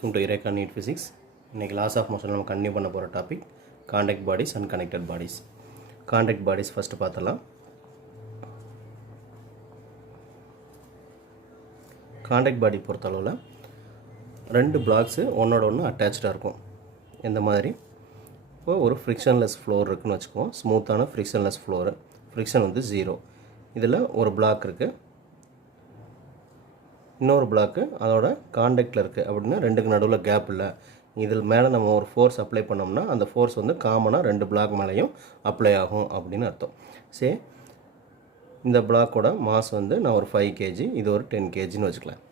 Welcome to Eureka Neat Physics. இன்னைக்கு laws of motion நம்ம continue பண்ண போகிற topic contact bodies and connected bodies. Contact bodies first பார்த்தலாம். Contact பாடி பொறுத்தளவில் ரெண்டு பிளாக்ஸு ஒன்றோட ஒன்று அட்டாச்சாக இருக்கும். இந்த மாதிரி இப்போ ஒரு ஃப்ரிக்ஷன்லெஸ் ஃப்ளோர் இருக்குதுன்னு வச்சுக்குவோம். ஸ்மூத்தான ஃப்ரிக்ஷன்லெஸ் ஃப்ளோரு, ஃப்ரிக்ஷன் வந்து 0. இதில் ஒரு பிளாக் இருக்குது, இன்னொரு பிளாக்கு அதோட காண்டாக்டில் இருக்குது. அப்படின்னா ரெண்டுக்கு நடுவில் கேப் இல்லை. இதில் மேலே நம்ம ஒரு ஃபோர்ஸ் அப்ளை பண்ணோம்னா அந்த ஃபோர்ஸ் வந்து காமனாக ரெண்டு பிளாக் மேலேயும் அப்ளை ஆகும் அப்படின்னு அர்த்தம். சரி, இந்த பிளாக்கோட மாஸ் வந்து நான் ஒரு 5 kg, இது ஒரு 10 kgன்னு வச்சுக்கலாம்.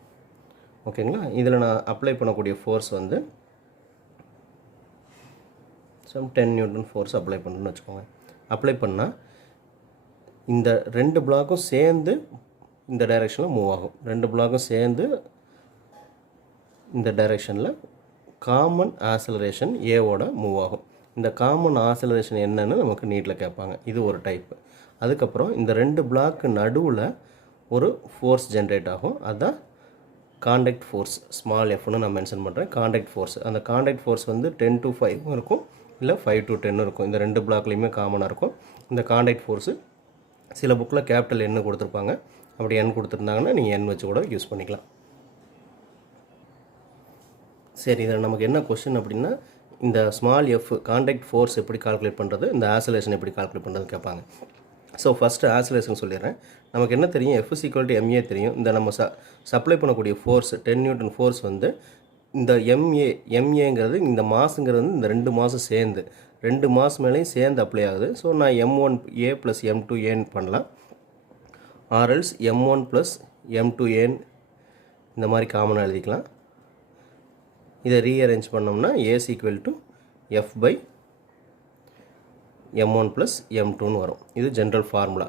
ஓகேங்களா? இதில் நான் அப்ளை பண்ணக்கூடிய ஃபோர்ஸ் வந்து 10 நியூட்டன் ஃபோர்ஸ் அப்ளை பண்ணுறேன்னு வச்சுக்கோங்க. அப்ளை பண்ணால் இந்த ரெண்டு பிளாக்கும் சேர்ந்து இந்த டைரெக்ஷனில் மூவ் ஆகும். ரெண்டு பிளாக்கும் சேர்ந்து இந்த டைரெக்ஷனில் காமன் ஆக்சலரேஷன் ஏவோட மூவ் ஆகும். இந்த காமன் ஆக்சலரேஷன் என்னன்னு நமக்கு நீட்டில் கேட்பாங்க. இது ஒரு டைப்பு. அதுக்கப்புறம் இந்த ரெண்டு பிளாக்கு நடுவில் ஒரு ஃபோர்ஸ் ஜென்ரேட் ஆகும். அதுதான் காண்டாக்ட் ஃபோர்ஸ், ஸ்மால் எஃப்னு நான் மென்ஷன் பண்ணுறேன். காண்டாக்ட் ஃபோர்ஸ், அந்த காண்டாக்ட் ஃபோர்ஸ் வந்து 10 to 5 இருக்கும், இல்லை 5 to 10 இருக்கும். இந்த ரெண்டு பிளாக்லேயுமே காமனாக இருக்கும். இந்த காண்டாக்ட் ஃபோர்ஸு சில புக்கில் கேபிட்டல் எண்ணு கொடுத்துருப்பாங்க. அப்படி எண் கொடுத்துருந்தாங்கன்னா நீங்கள் எண் வச்சு கூட யூஸ் பண்ணிக்கலாம். சரி, இதில் நமக்கு என்ன கொஸ்டின் அப்படின்னா, இந்த ஸ்மால் எஃப் காண்டாக்ட் ஃபோர்ஸ் எப்படி கால்குலேட் பண்ணுறது, இந்த ஆக்சலரேஷன் எப்படி கால்குலேட் பண்ணுறது கேட்பாங்க. ஸோ ஃபஸ்ட்டு ஆக்சலரேஷன் சொல்லிடுறேன். நமக்கு என்ன தெரியும், F = ma தெரியும். இந்த நம்ம சப்ளை பண்ணக்கூடிய ஃபோர்ஸ் 10 நியூட்டன் ஃபோர்ஸ் வந்து இந்த எம்ஏங்கிறது இந்த மாஸுங்கிறது வந்து இந்த ரெண்டு மாதம் சேர்ந்து ரெண்டு மாஸ் மேலேயும் சேர்ந்து அப்ளை ஆகுது. ஸோ நான் M1A + M2A பண்ணலாம், ஆர்எல்ஸ் M1 + M2A இந்த மாதிரி காமனாக எழுதிக்கலாம். இதை ரீஅரேஞ்ச் பண்ணோம்னா A = F/M1 + M2ன்னு வரும். இது ஜென்ரல் ஃபார்முலா.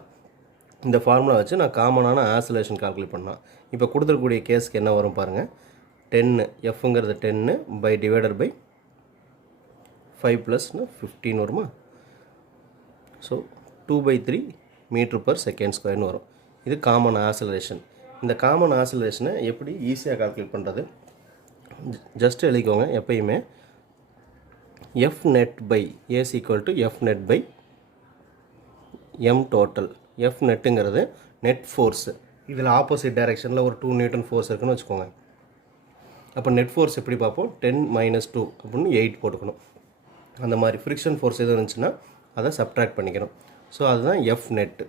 இந்த ஃபார்முலா வச்சு நான் காமனான ஆக்சலரேஷன் கால்குலேட் பண்ணலாம். இப்போ கொடுத்துருக்கக்கூடிய கேஸ்க்கு என்ன வரும் பாருங்கள். 10 எஃப்ங்கிறது 10 / 5 + 15 வருமா? ஸோ 2/3 m/s² வரும். இது காமன் ஆக்சலரேஷன். இந்த காமன் ஆக்சலரேஷனை எப்படி ஈஸியாக கால்குலேட் பண்ணுறது, ஜஸ்ட் எழுதிக்கோங்க. எப்பயுமே Fnet/A = Fnet/m டோட்டல். Fnetங்கிறது நெட் ஃபோர்ஸு. இதில் ஆப்போசிட் டைரெக்ஷனில் ஒரு 2 நியூட்டன் ஃபோர்ஸ் இருக்குன்னு வச்சுக்கோங்க. அப்போ நெட் ஃபோர்ஸ் எப்படி பார்ப்போம், 10 - 2 அப்படின்னு 8 போட்டுக்கணும். அந்த மாதிரி ஃப்ரிக்ஷன் ஃபோர்ஸ் எது இருந்துச்சுன்னா அதை சப்ட்ராக்ட் பண்ணிக்கணும். ஸோ அதுதான் Fnet.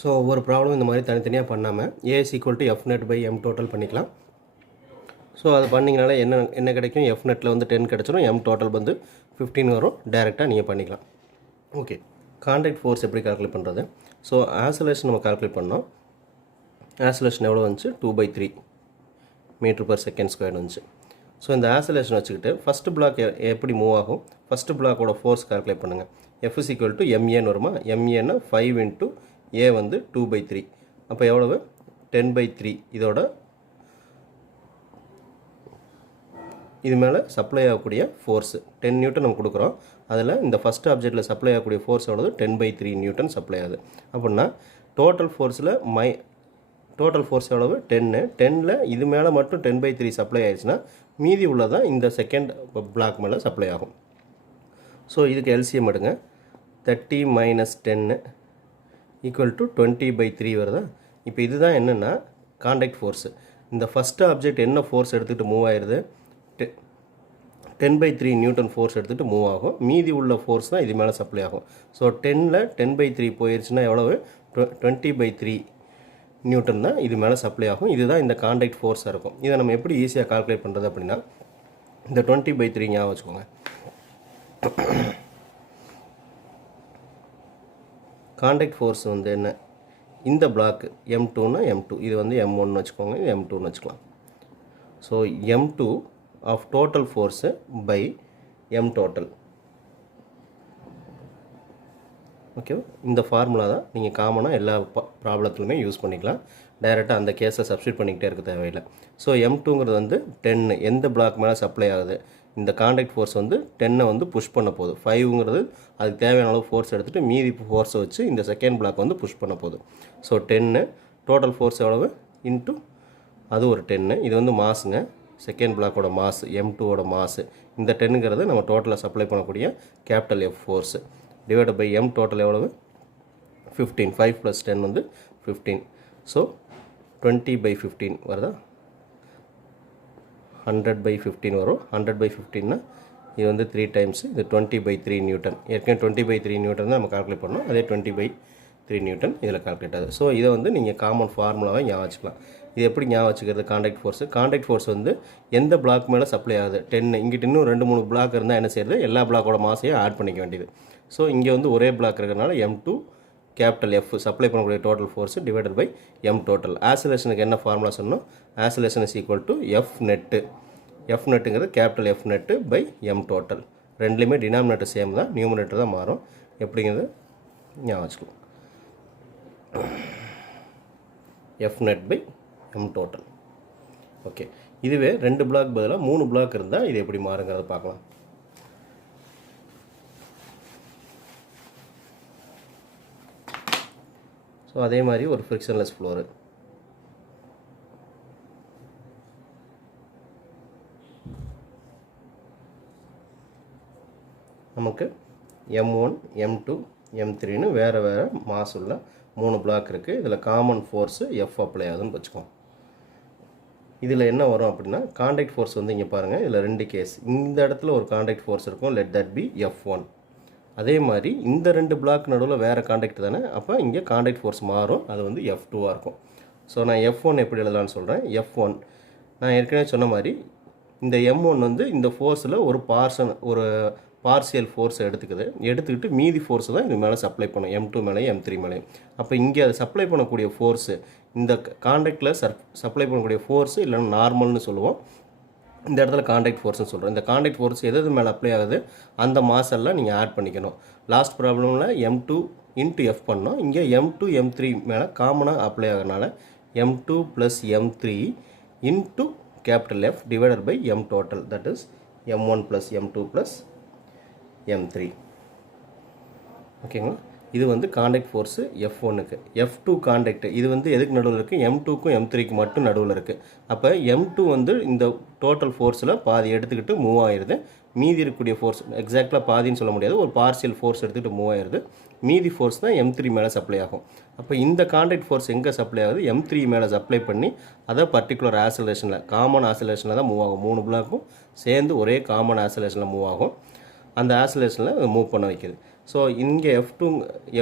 ஸோ ஒவ்வொரு ப்ராப்ளம் இந்த மாதிரி தனித்தனியாக பண்ணாமல் A = Fnet/m டோட்டல் பண்ணிக்கலாம். ஸோ அது பண்ணிங்கனால என்ன கிடைக்கும், Fnetல வந்து 10 கிடச்சிரும், m டோட்டல் வந்து 15 வரும். டைரெக்டாக நீங்கள் பண்ணிக்கலாம். ஓகே, காண்டாக்ட் ஃபோர்ஸ் எப்படி கால்குலேட் பண்ணுறது? ஸோ ஆக்சலரேஷன் நம்ம கால்குலேட் பண்ணோம். ஆக்சலரேஷன் எவ்வளோ வந்துச்சு, 2/3 m/s² வந்துச்சு. ஸோ இந்த ஆக்சலரேஷன் வச்சுக்கிட்டு ஃபஸ்ட்டு பிளாக் எப்படி மூவ் ஆகும், ஃபஸ்ட்டு பிளாக்கோட ஃபோர்ஸ் கால்குலேட் பண்ணுங்கள். F = ma வருமா? ma 5 × A வந்து 2/3. அப்போ எவ்வளவு, 10/3. இதோட இது மேலே சப்ளை ஆகக்கூடிய ஃபோர்ஸு 10 நியூட்டன் நம்ம கொடுக்குறோம். அதில் இந்த ஃபஸ்ட் ஆப்ஜெக்டில் சப்ளை ஆகக்கூடிய ஃபோர்ஸ் எவ்வளவு, 10/3 நியூட்டன் சப்ளை ஆகுது. அப்படின்னா டோட்டல் ஃபோர்ஸில் டோட்டல் ஃபோர்ஸ் எவ்வளவு, 10. 10ல் இது மேலே மட்டும் 10/3 சப்ளை ஆயிடுச்சுன்னா மீதி உள்ளதான் இந்த செகண்ட் பிளாக் மேலே சப்ளை ஆகும். ஸோ இதுக்கு எல்சிஎம் எடுங்க. 30 - 10 = 20/3 வருதா? இப்போ இதுதான் என்னென்னா காண்டாக்ட் ஃபோர்ஸு. இந்த ஃபஸ்ட்டு ஆப்ஜெக்ட் என்ன ஃபோர்ஸ் எடுத்துகிட்டு மூவ் ஆயிடுது, 10/3 நியூட்டன் ஃபோர்ஸ் எடுத்துகிட்டு மூவ் ஆகும். மீதி உள்ள ஃபோர்ஸ் தான் இது மேலே சப்ளை ஆகும். ஸோ 10ல் 10/3 போயிடுச்சுன்னா எவ்வளவு, 20/3 நியூட்டன் தான் இது மேலே சப்ளை ஆகும். இதுதான் இந்த காண்டாக்ட் ஃபோர்ஸாக இருக்கும். இதை நம்ம எப்படி ஈஸியாக கால்குலேட் பண்ணுறது அப்படின்னா, இந்த 20/3 ஞாபகம் வச்சுக்கோங்க. காண்டாக்ட் ஃபோர்ஸ் வந்து என்ன, இந்த பிளாக்கு M2னா M2, இது வந்து M1ன்னு வச்சுக்கோங்க, இது M2ன்னு வச்சுக்கலாம். So M2 of total force by M total. ஓகேவா? இந்த ஃபார்முலா தான் நீங்கள் காமனாக எல்லா ப்ராப்ளத்துலையுமே யூஸ் பண்ணிக்கலாம். டைரெக்டாக அந்த கேஸை சப்ஸ்டியூட் பண்ணிக்கிட்டே இருக்க தேவையில்லை. ஸோ M2ங்கிறது வந்து 10 எந்த பிளாக் மேலே சப்ளை ஆகுது, இந்த காண்டாக்ட் ஃபோர்ஸ் வந்து 10 வந்து புஷ் பண்ண போகுது. 5ங்கிறது அதுக்கு தேவையான அளவு ஃபோர்ஸ் எடுத்துகிட்டு மீதி ஃபோர்ஸை வச்சு இந்த செகண்ட் பிளாக் வந்து புஷ் பண்ண போகுது. ஸோ 10 டோட்டல் ஃபோர்ஸ் எவ்வளவு இன்ட்டு அது ஒரு 10. இது வந்து மாஸுங்க, செகண்ட் பிளாக்கோட மாஸ், M2ஓட மாஸு. இந்த 10ங்கிறது நம்ம டோட்டலாக சப்ளை பண்ணக்கூடிய capital F force divided by M total எவ்வளவு 15. 5 + 10 வந்து 15. ஸோ 20/15 வருதா, 100/15 வரும். 100/15னா இது வந்து 3 டைம்ஸ், இது 20/3 நியூட்டன். ஏற்கனவே 20/3 நியூட்டன் தான் நம்ம கால்குலேட் பண்ணோம், அதே 20/3 நியூட்டன் இதில் கால்குலேட் ஆகுது. ஸோ இதை வந்து நீங்கள் காமன் ஃபார்முலாவை ஞாபகம் வச்சுக்கலாம். இது எப்படி ஞாபகம் வச்சுக்கிறது? கான்டாக்ட் ஃபோர்ஸ் வந்து எந்த பிளாக் மேலே சப்ளை ஆகுது 10, இங்கிட்ட இன்னும் 2-3 பிளாக் இருந்தால் என்ன செய்யுது, எல்லா பிளாக்கோட மாசையும் ஆட் பண்ணிக்க வேண்டியது. ஸோ இங்கே வந்து ஒரே பிளாக் இருக்கிறதுனால M2 கேபிட்டல் F சப்ளை பண்ணக்கூடிய total force divided by M total. ஆசிலேஷனுக்கு என்ன ஃபார்முலா சொன்னோம், oscillation is equal to F net. F நெட்டுங்கிறது capital F net by M total. ரெண்டுலேயுமே டினாமினேட்டர் சேம் தான், நியூமரேட்டர் தான் மாறும். எப்படிங்கிறது ஞாபகம் வச்சுக்கலாம். F net by M total. Okay, இதுவே 2 பிளாக் பதிலாக 3 பிளாக் இருந்தால் இது எப்படி மாறுங்கிறத பார்க்கலாம். ஸோ அதே மாதிரி ஒரு ஃப்ரிக்ஷன்லெஸ் ஃப்ளோரு, நமக்கு M1 M2 M3ன்னு வேறு வேறு மாஸ் உள்ள 3 பிளாக் இருக்குது. இதில் காமன் ஃபோர்ஸு F அப்ளை ஆகுதுன்னு வச்சுக்கோம். இதில் என்ன வரும் அப்படின்னா, கான்டாக்ட் ஃபோர்ஸ் வந்து இங்கே பாருங்கள், இதில் 2 கேஸ். இந்த இடத்துல ஒரு கான்டாக்ட் ஃபோர்ஸ் இருக்கும், லெட் தட் பி F1. அதே மாதிரி இந்த 2 பிளாக் நடுவில் வேறு கான்டாக்ட் தானே, அப்போ இங்கே கான்டாக்ட் ஃபோர்ஸ் மாறும், அது வந்து F2வாக இருக்கும். ஸோ நான் F1 எப்படி எழுதலான்னு சொல்கிறேன். F1 நான் ஏற்கனவே சொன்ன மாதிரி இந்த M1 வந்து இந்த ஃபோர்ஸில் ஒரு பார்சியல் ஃபோர்ஸை எடுத்துக்கிட்டு மீதி ஃபோர்ஸை தான் இது மேலே சப்ளை பண்ணும், M2 மேலேயும் M3 மேலேயும். அப்போ இங்கே அதை சப்ளை பண்ணக்கூடிய ஃபோர்ஸு, இந்த கான்டாக்டில் சப்ளை பண்ணக்கூடிய ஃபோர்ஸு இல்லைன்னா நார்மல்னு சொல்லுவோம், இந்த இடத்துல கான்டாக்ட் ஃபோர்ஸ்னு சொல்கிறோம். இந்த கான்டாக்ட் ஃபோர்ஸ் எது மேலே அப்ளை ஆகுது அந்த மாஸெல்லாம் நீங்கள் ஆட் பண்ணிக்கணும். லாஸ்ட் ப்ராப்ளமில் M2 × F பண்ணோம், இங்கே M2 M3 மேலே காமனாக அப்ளை ஆகிறனால M2 + M3 × capital F divided by M total, that is M1 + M2 + M3. ஓகேங்களா, இது வந்து கான்டாக்ட் ஃபோர்ஸு F1க்கு. F2 கான்டாக்ட் இது வந்து எதுக்கு நடுவில் இருக்குது, M2க்கும் M3க்கு மட்டும் நடுவில் இருக்குது. அப்போ M2 வந்து இந்த டோட்டல் ஃபோர்ஸில் பாதி எடுத்துக்கிட்டு மூவ் ஆயிடுது, மீதி இருக்கக்கூடிய ஃபோர்ஸ் எக்ஸாக்டாக பாதின்னு சொல்ல முடியாது, ஒரு பார்சியல் ஃபோர்ஸ் எடுத்துக்கிட்டு மூவ் ஆயிடுது, மீதி ஃபோர்ஸ் தான் M3 மேலே சப்ளை ஆகும். அப்போ இந்த கான்டாக்ட் ஃபோர்ஸ் எங்கே சப்ளை ஆகுது, M3 மேலே சப்ளை பண்ணி அதை பர்டிகுலர் ஆசிலேஷனில், காமன் ஆசிலேஷனில் தான் மூவ் ஆகும். 3 பிளாக்கும் சேர்ந்து ஒரே காமன் ஆசிலேஷனில் மூவ் ஆகும், அந்த ஆசிலேஷனில் மூவ் பண்ண வைக்கிது. ஸோ இங்கே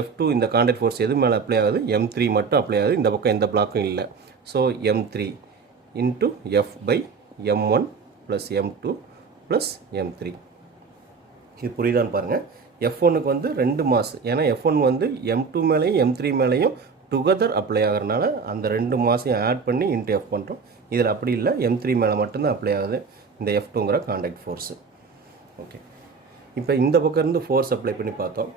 F2 இந்த கான்டாக்ட் ஃபோர்ஸ் எது மேலே அப்ளை ஆகுது, M3 மட்டும் அப்ளை ஆகுது, இந்த பக்கம் எந்த பிளாக்கும் இல்லை. So M3 × F by M1 + M2 + M3. இது புரியுதான்னு பாருங்கள். F1க்கு வந்து 2 மாஸ், ஏன்னா F1 வந்து M2 மேலேயும் M3 மேலேயும் டுகெதர் அப்ளை ஆகிறதுனால அந்த 2 மாஸையும் ஆட் பண்ணி × F பண்ணுறோம். இதில் அப்படி இல்லை, M3 மேலே மட்டும்தான் அப்ளை ஆகுது இந்த F2ங்கிற கான்டாக்ட் ஃபோர்ஸு. ஓகே, இப்போ இந்த பக்கம் இருந்து ஃபோர்ஸ் அப்ளை பண்ணி பார்த்தோம்.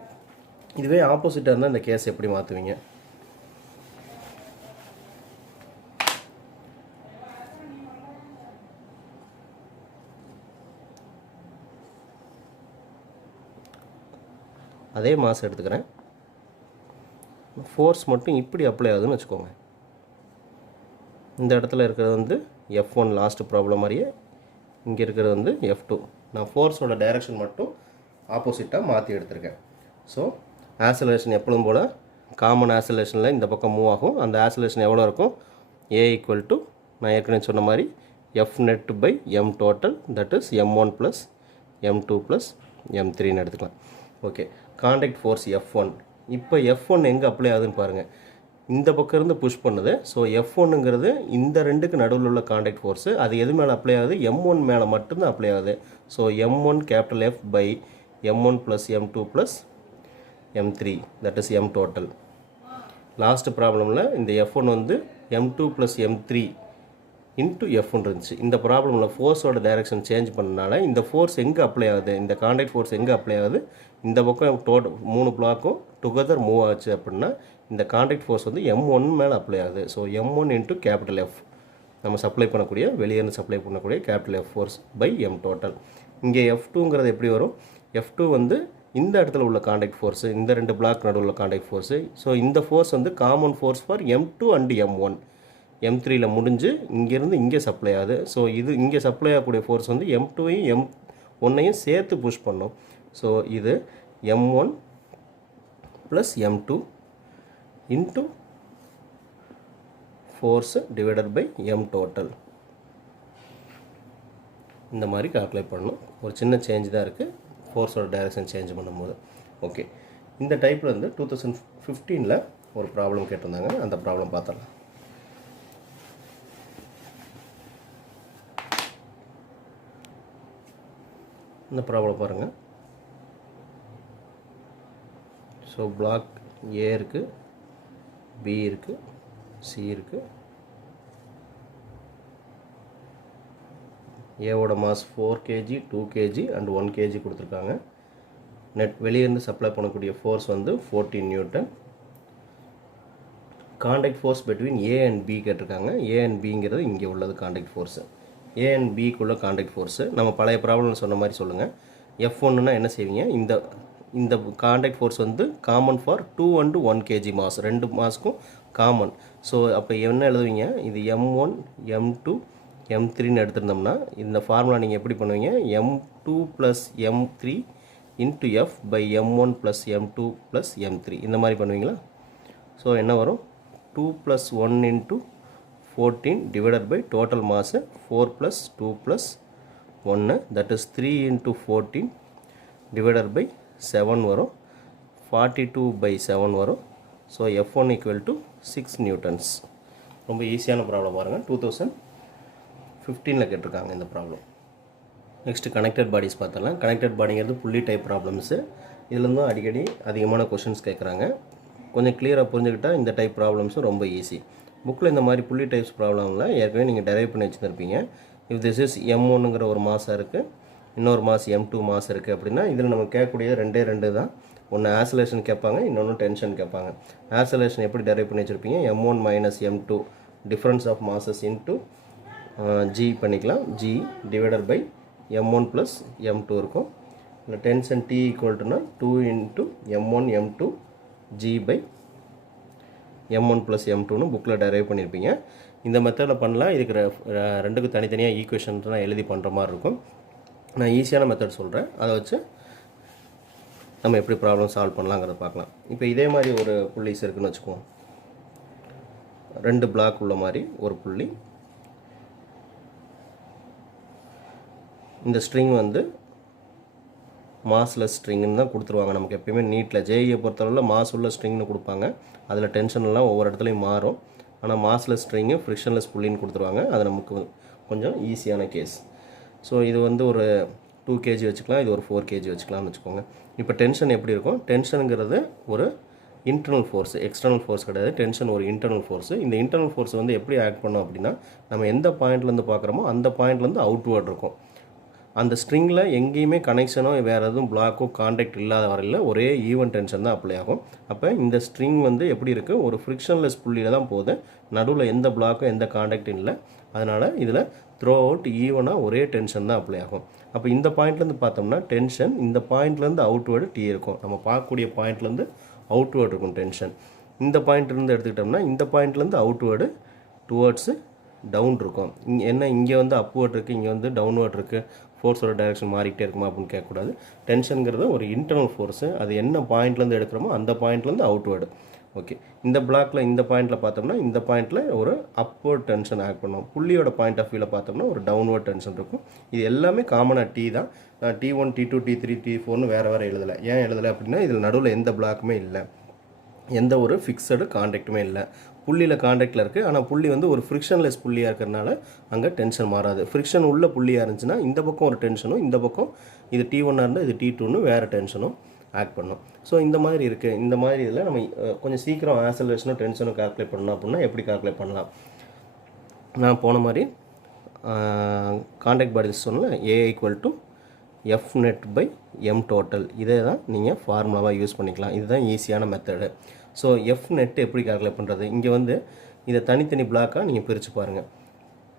இதுவே ஆப்போசிட்டாக இருந்தால் இந்த கேஸ் எப்படி மாற்றுவீங்க? அதே மாஸ் எடுத்துக்கிறேன், ஃபோர்ஸ் மட்டும் இப்படி அப்ளை ஆகுதுன்னு வச்சுக்கோங்க. இந்த இடத்துல இருக்கிறது வந்து F1 லாஸ்ட் ப்ராப்ளம் மாதிரியே, இங்கே இருக்கிறது வந்து F2. நான் ஃபோர்ஸோட டைரக்ஷன் மட்டும் ஆப்போசிட்டாக மாற்றி எடுத்திருக்கேன். ஸோ ஆசிலேஷன் எப்பொழுதும் போல் காமன் ஆசிலேஷனில் இந்த பக்கம் மூவ் ஆகும். அந்த ஆசிலேஷன் எவ்வளோ இருக்கும், A = நான் ஏற்கனவே சொன்ன மாதிரி F net by M total, that is M1 + M2 + M3ன்னு எடுத்துக்கலாம். Okay, contact force F1. இப்போ F1 எங்கே அப்ளை ஆகுதுன்னு பாருங்கள், இந்த பக்கம் இருந்து புஷ் பண்ணுது. ஸோ F1ங்கிறது இந்த 2க்கு நடுவில் உள்ள கான்டாக்ட் ஃபோர்ஸு, அது எது மேலே அப்ளை ஆகுது, M1 மேலே மட்டும்தான் அப்ளை ஆகுது. So M1 capital F by M1 + M2 + M3, that is M total. Last ப்ராப்ளமில் இந்த F1 வந்து M2 + M3 × F1 இருந்துச்சு. இந்த ப்ராப்ளமில் ஃபோர்ஸோட டைரக்ஷன் சேஞ்ச் பண்ணனால இந்த ஃபோர்ஸ் எங்கே அப்ளை ஆகுது, இந்த கான்டாக்ட் ஃபோர்ஸ் எங்கே அப்ளை ஆகுது, இந்த பக்கம் 3 பிளாக்கும் டுகெதர் மூவ் ஆச்சு அப்படின்னா இந்த கான்டாக்ட் ஃபோர்ஸ் வந்து M1 மேலே அப்ளை ஆகுது. ஸோ M1 × கேபிட்டல் F, நம்ம சப்ளை பண்ணக்கூடிய வெளியேருந்து சப்ளை பண்ணக்கூடிய capital F force by M total. இங்கே F2ங்கிறது எப்படி வரும், F2 வந்து இந்த இடத்துல உள்ள கான்டாக்ட் ஃபோர்ஸு, இந்த 2 பிளாக் நடுவில் உள்ள கான்டாக்ட் ஃபோர்ஸு. ஸோ இந்த ஃபோர்ஸ் வந்து common force for M2 and M1. M3ல முடிஞ்சு இங்கேருந்து இங்கே சப்ளை ஆகுது. ஸோ இது இங்கே சப்ளை ஆகக்கூடிய ஃபோர்ஸ் வந்து M2ஐயும் M1ஐயும் சேர்த்து புஷ் பண்ணும். ஸோ இது M1 plus M2 into force divided by M total. இந்த மாதிரி கால்குலேட் பண்ணணும். ஒரு சின்ன சேஞ்ச் தான் இருக்குது ஃபோர்ஸோட டைரக்ஷன் சேஞ்ச் பண்ணும்போது. ஓகே, இந்த டைப்பில் வந்து 2015ல் ஒரு ப்ராப்ளம் கேட்டிருந்தாங்க. அந்த ப்ராப்ளம் பார்த்துடலாம். இந்த ப்ராப்ளம் பாருங்கள். ஸோ பிளாக் ஏ இருக்குது, பி இருக்குது, சி இருக்குது. ஏவோட mass 4 kg, 2 kg and 1 kg கொடுத்துருக்காங்க. வெளியேருந்து சப்ளை பண்ணக்கூடிய ஃபோர்ஸ் வந்து 14 newton. Contact force between A and B கேட்டிருக்காங்க. ஏ அண்ட் பிங்கிறது இங்கே உள்ளது காண்டாக்ட் ஃபோர்ஸு. ஏ அண்ட் பிக்குள்ள காண்டாக்ட் ஃபோர்ஸு நம்ம பழைய ப்ராப்ளம் சொன்ன மாதிரி சொல்லுங்கள். F1னா என்ன செய்வீங்க, இந்த காண்டாக்ட் ஃபோர்ஸ் வந்து common for 2 and 1 kg mass, 2 மாஸ்க்கும் காமன். ஸோ அப்போ என்ன எழுதுவீங்க, இது M1 M2 M3ன்னு எடுத்திருந்தோம்னா இந்த ஃபார்முலா நீங்கள் எப்படி பண்ணுவீங்க, M2 + M3 into F by M1 + M2 + M3 இந்த மாதிரி பண்ணுவீங்களா. ஸோ என்ன வரும், 2 + 1 into 14 divided by total mass 4 + 2 + 1 that is 3 into 14 divided by 7 வரும். 42/7 வரும். So F1 = 6 newtons. ரொம்ப ஈஸியான ப்ராப்ளம் பாருங்கள். 2015ல் கேட்டிருக்காங்க இந்த ப்ராப்ளம். நெக்ஸ்ட்டு கனெக்டட் பாடிஸ் பார்த்தலாம். கனெக்டட் பாடிங்கிறது புள்ளி டைப் ப்ராப்ளம்ஸு. இதுலேருந்தும் அடிக்கடி அதிகமான கொஷின்ஸ் கேட்குறாங்க. கொஞ்சம் கிளியராக புரிஞ்சுக்கிட்டால் இந்த டைப் ப்ராப்ளம்ஸும் ரொம்ப ஈஸி. புக்கில் இந்த மாதிரி புள்ளி டைப்ஸ் ப்ராப்ளமில் ஏற்கனவே நீங்கள் டெரைவ் பண்ணி வச்சுருப்பீங்க. இஃப் திஸ் இஸ் M1ங்கிற ஒரு மாதம் இருக்குது, இன்னொரு மாஸ் M2 மாஸ் இருக்குது அப்படின்னா இதில் நம்ம கேட்கக்கூடியது ரெண்டு தான். ஒன்று ஆசோலேஷன் கேட்பாங்க, இன்னொன்று டென்ஷன் கேட்பாங்க. ஆசோலேஷன் எப்படி டெரைவ் பண்ணி வச்சுருப்பீங்க, M1 - M2 difference of masses into G பண்ணிக்கலாம். G divided by M1 + M2 இருக்கும். இல்லை tension T = 2 into M1 M2 G by M1 + M2ன்னு புக்கில் டெரைவ் பண்ணியிருப்பீங்க. இந்த மெத்தடில் பண்ணலாம். இதுக்கு ரெண்டுக்கும் தனித்தனியாக ஈக்குவேஷன்லாம் எழுதி பண்ணுற மாதிரி இருக்கும். நான் ஈஸியான மெத்தட் சொல்கிறேன், அதை வச்சு நம்ம எப்படி ப்ராப்ளம் சால்வ் பண்ணலாங்கிறத பார்க்கலாம். இப்போ இதே மாதிரி ஒரு புள்ளிஸ் இருக்குதுன்னு வச்சுக்குவோம். 2 பிளாக் உள்ள மாதிரி ஒரு புள்ளி. இந்த ஸ்ட்ரிங் வந்து மாஸ்லெஸ் ஸ்ட்ரிங்னு தான் கொடுத்துருவாங்க நமக்கு எப்பயுமே நீட்டில். ஜேஇயை பொறுத்தளவில் மாஸ் உள்ள ஸ்ட்ரிங்னு கொடுப்பாங்க. அதில் டென்ஷன்லாம் ஒவ்வொரு இடத்துலையும் மாறும். ஆனால் மாஸ்லெஸ் ஸ்ட்ரிங்கு ஃப்ரிக்ஷன்லெஸ் புள்ளின்னு கொடுத்துருவாங்க. அது நமக்கு கொஞ்சம் ஈஸியான கேஸ். ஸோ இது வந்து ஒரு 2 kg வச்சுக்கலாம், இது ஒரு 4 kg வச்சுக்கலாம்னு வச்சுக்கோங்க. இப்போ டென்ஷன் எப்படி இருக்கும், டென்ஷனுங்கிறது ஒரு இன்டர்னல் ஃபோர்ஸ், எக்ஸ்டர்னல் ஃபோர்ஸ் கிடையாது. டென்ஷன் ஒரு இன்டர்னல் ஃபோர்ஸ். இந்த இன்டர்னல் ஃபோர்ஸ் வந்து எப்படி ஆக்ட் பண்ணோம் அப்படின்னா, நம்ம எந்த பாயிண்ட்லேருந்து பார்க்குறோமோ அந்த பாயிண்ட்லேருந்து அவுட்வேர்ட் இருக்கும். அந்த ஸ்ட்ரிங்கில் எங்கேயுமே கனெக்ஷனோ வேறு எதுவும் பிளாக்கோ காண்டாக்ட் இல்லாத வரையில் ஒரே ஈவன் டென்ஷன் தான் அப்ளை ஆகும். அப்போ இந்த ஸ்ட்ரிங் வந்து எப்படி இருக்குது, ஒரு ஃப்ரிக்ஷன்லெஸ் புள்ளியில் தான் போகுது. நடுவில் எந்த பிளாக்கும் எந்த காண்டாக்டும் இல்லை. அதனால் இதில் த்ரோ அவுட் ஈவனாக ஒரே டென்ஷன் தான் அப்ளை ஆகும். அப்போ இந்த பாயிண்ட்லேருந்து பார்த்தோம்னா டென்ஷன் இந்த பாயிண்ட்லேருந்து அவுட்வேர்டு T இருக்கும். நம்ம பார்க்கக்கூடிய பாயிண்ட்லேருந்து அவுட்வேர்டு இருக்கும் டென்ஷன். இந்த பாயிண்ட்லேருந்து எடுத்துக்கிட்டோம்னா இந்த பாயிண்ட்லேருந்து அவுட்வேர்டு டுவர்ட்ஸு டவுன் இருக்கும். என்ன இங்கே வந்து அப்வேர்ட் இருக்குது, இங்கே வந்து டவுன்வேர்ட் இருக்குது, ஃபோர்ஸோட டைரக்ஷன் மாறிக்கிட்டே இருக்குமா அப்படின்னு கேட்கக்கூடாது. டென்ஷனுங்கிறது ஒரு இன்டர்னல் ஃபோர்ஸு. அது என்ன பாயிண்ட்லேருந்து எடுக்கிறோமோ அந்த பாயிண்ட்லேருந்து அவுட்வேர்டு. ஓகே, இந்த பிளாக்கில் இந்த பாயிண்ட்டில் பார்த்தோம்னா இந்த பாயிண்ட்டில் ஒரு அப்வர்ட் டென்ஷன் ஆக்ட் பண்ணும். புள்ளியோட பாயிண்ட் ஆஃப் வியூவில் பார்த்தோம்னா ஒரு டவுன்வர்ட் டென்ஷன் இருக்கும். இது எல்லாமே காமனாக T தான். T1 T2 T3 T4ன்னு வேறு எழுதலை. ஏன் எழுதலை அப்படின்னா இதில் நடுவில் எந்த பிளாக்குமே இல்லை, எந்த ஒரு ஃபிக்ஸடு காண்டாக்டுமே இல்லை. புள்ளியில் காண்டாக்டில் இருக்குது, ஆனால் புள்ளி வந்து ஒரு ஃப்ரிக்ஷன்லெஸ் புள்ளியாக இருக்கிறதுனால அங்கே டென்ஷன் மாறாது. ஃப்ரிக்ஷன் உள்ள புள்ளியாக இருந்துச்சுன்னா இந்த பக்கம் ஒரு டென்ஷனும், இந்த பக்கம் இது T1ஆக இருந்தால் இது T2ன்னு வேறு டென்ஷனும் ஆக்ட் பண்ணும். ஸோ இந்த மாதிரி இருக்குது. இந்த மாதிரி இதில் நம்ம கொஞ்சம் சீக்கிரம் ஆசோலேஷனும் டென்ஷனும் கால்குலேட் பண்ணணும் அப்படின்னா எப்படி கால்குலேட் பண்ணலாம். நான் போன மாதிரி காண்டாக்ட் பாடிஸ் சொன்னேன், A = F_net/M total. இதே தான் நீங்கள் ஃபார்முலாவாக யூஸ் பண்ணிக்கலாம். இதுதான் ஈஸியான மெத்தடு. ஸோ F_net எப்படி கால்குலேட் பண்ணுறது, இங்கே வந்து இதை தனித்தனி பிளாக்காக நீங்கள் பிரித்து பாருங்கள்.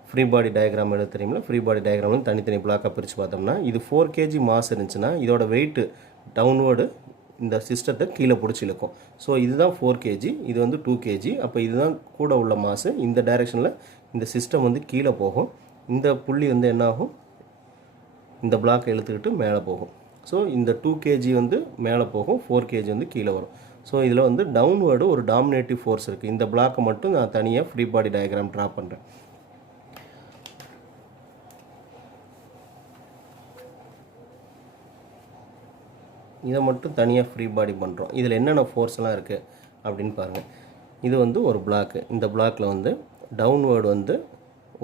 ஃப்ரீ பாடி டயக்ராம் எடுத்து தெரியுமில்ல, ஃப்ரீ பாடி டயக்ராம் வந்து தனித்தனி பிளாக்காக பிரித்து பார்த்தோம்னா இது 4 kg மாஸ் இருந்துச்சுன்னா இதோட வெயிட்டு டவுன்வேர்டு இந்த சிஸ்டத்தை கீழே பிடிச்சி இழுக்கும். ஸோ இதுதான் 4 kg, இது வந்து 2 kg. அப்போ இதுதான் கூட உள்ள மாசு. இந்த டைரெக்ஷனில் இந்த சிஸ்டம் வந்து கீழே போகும். இந்த புள்ளி வந்து என்ன ஆகும், இந்த பிளாக்கை இழுத்துக்கிட்டு மேலே போகும். ஸோ இந்த 2 kg வந்து மேலே போகும், 4 kg வந்து கீழே வரும். ஸோ இதில் வந்து டவுன்வேர்டு ஒரு டாமினேட்டிவ் ஃபோர்ஸ் இருக்குது. இந்த பிளாக்கை மட்டும் நான் தனியாக ஃப்ரீ பாடி டயக்ராம் ட்ரா பண்ணுறேன். இதை மட்டும் தனியாக ஃப்ரீ பாடி பண்ணுறோம். இதில் என்னென்ன ஃபோர்ஸ்லாம் இருக்குது அப்படின்னு பாருங்கள். இது வந்து ஒரு பிளாக்கு. இந்த பிளாக்கில் வந்து டவுன்வேர்டு வந்து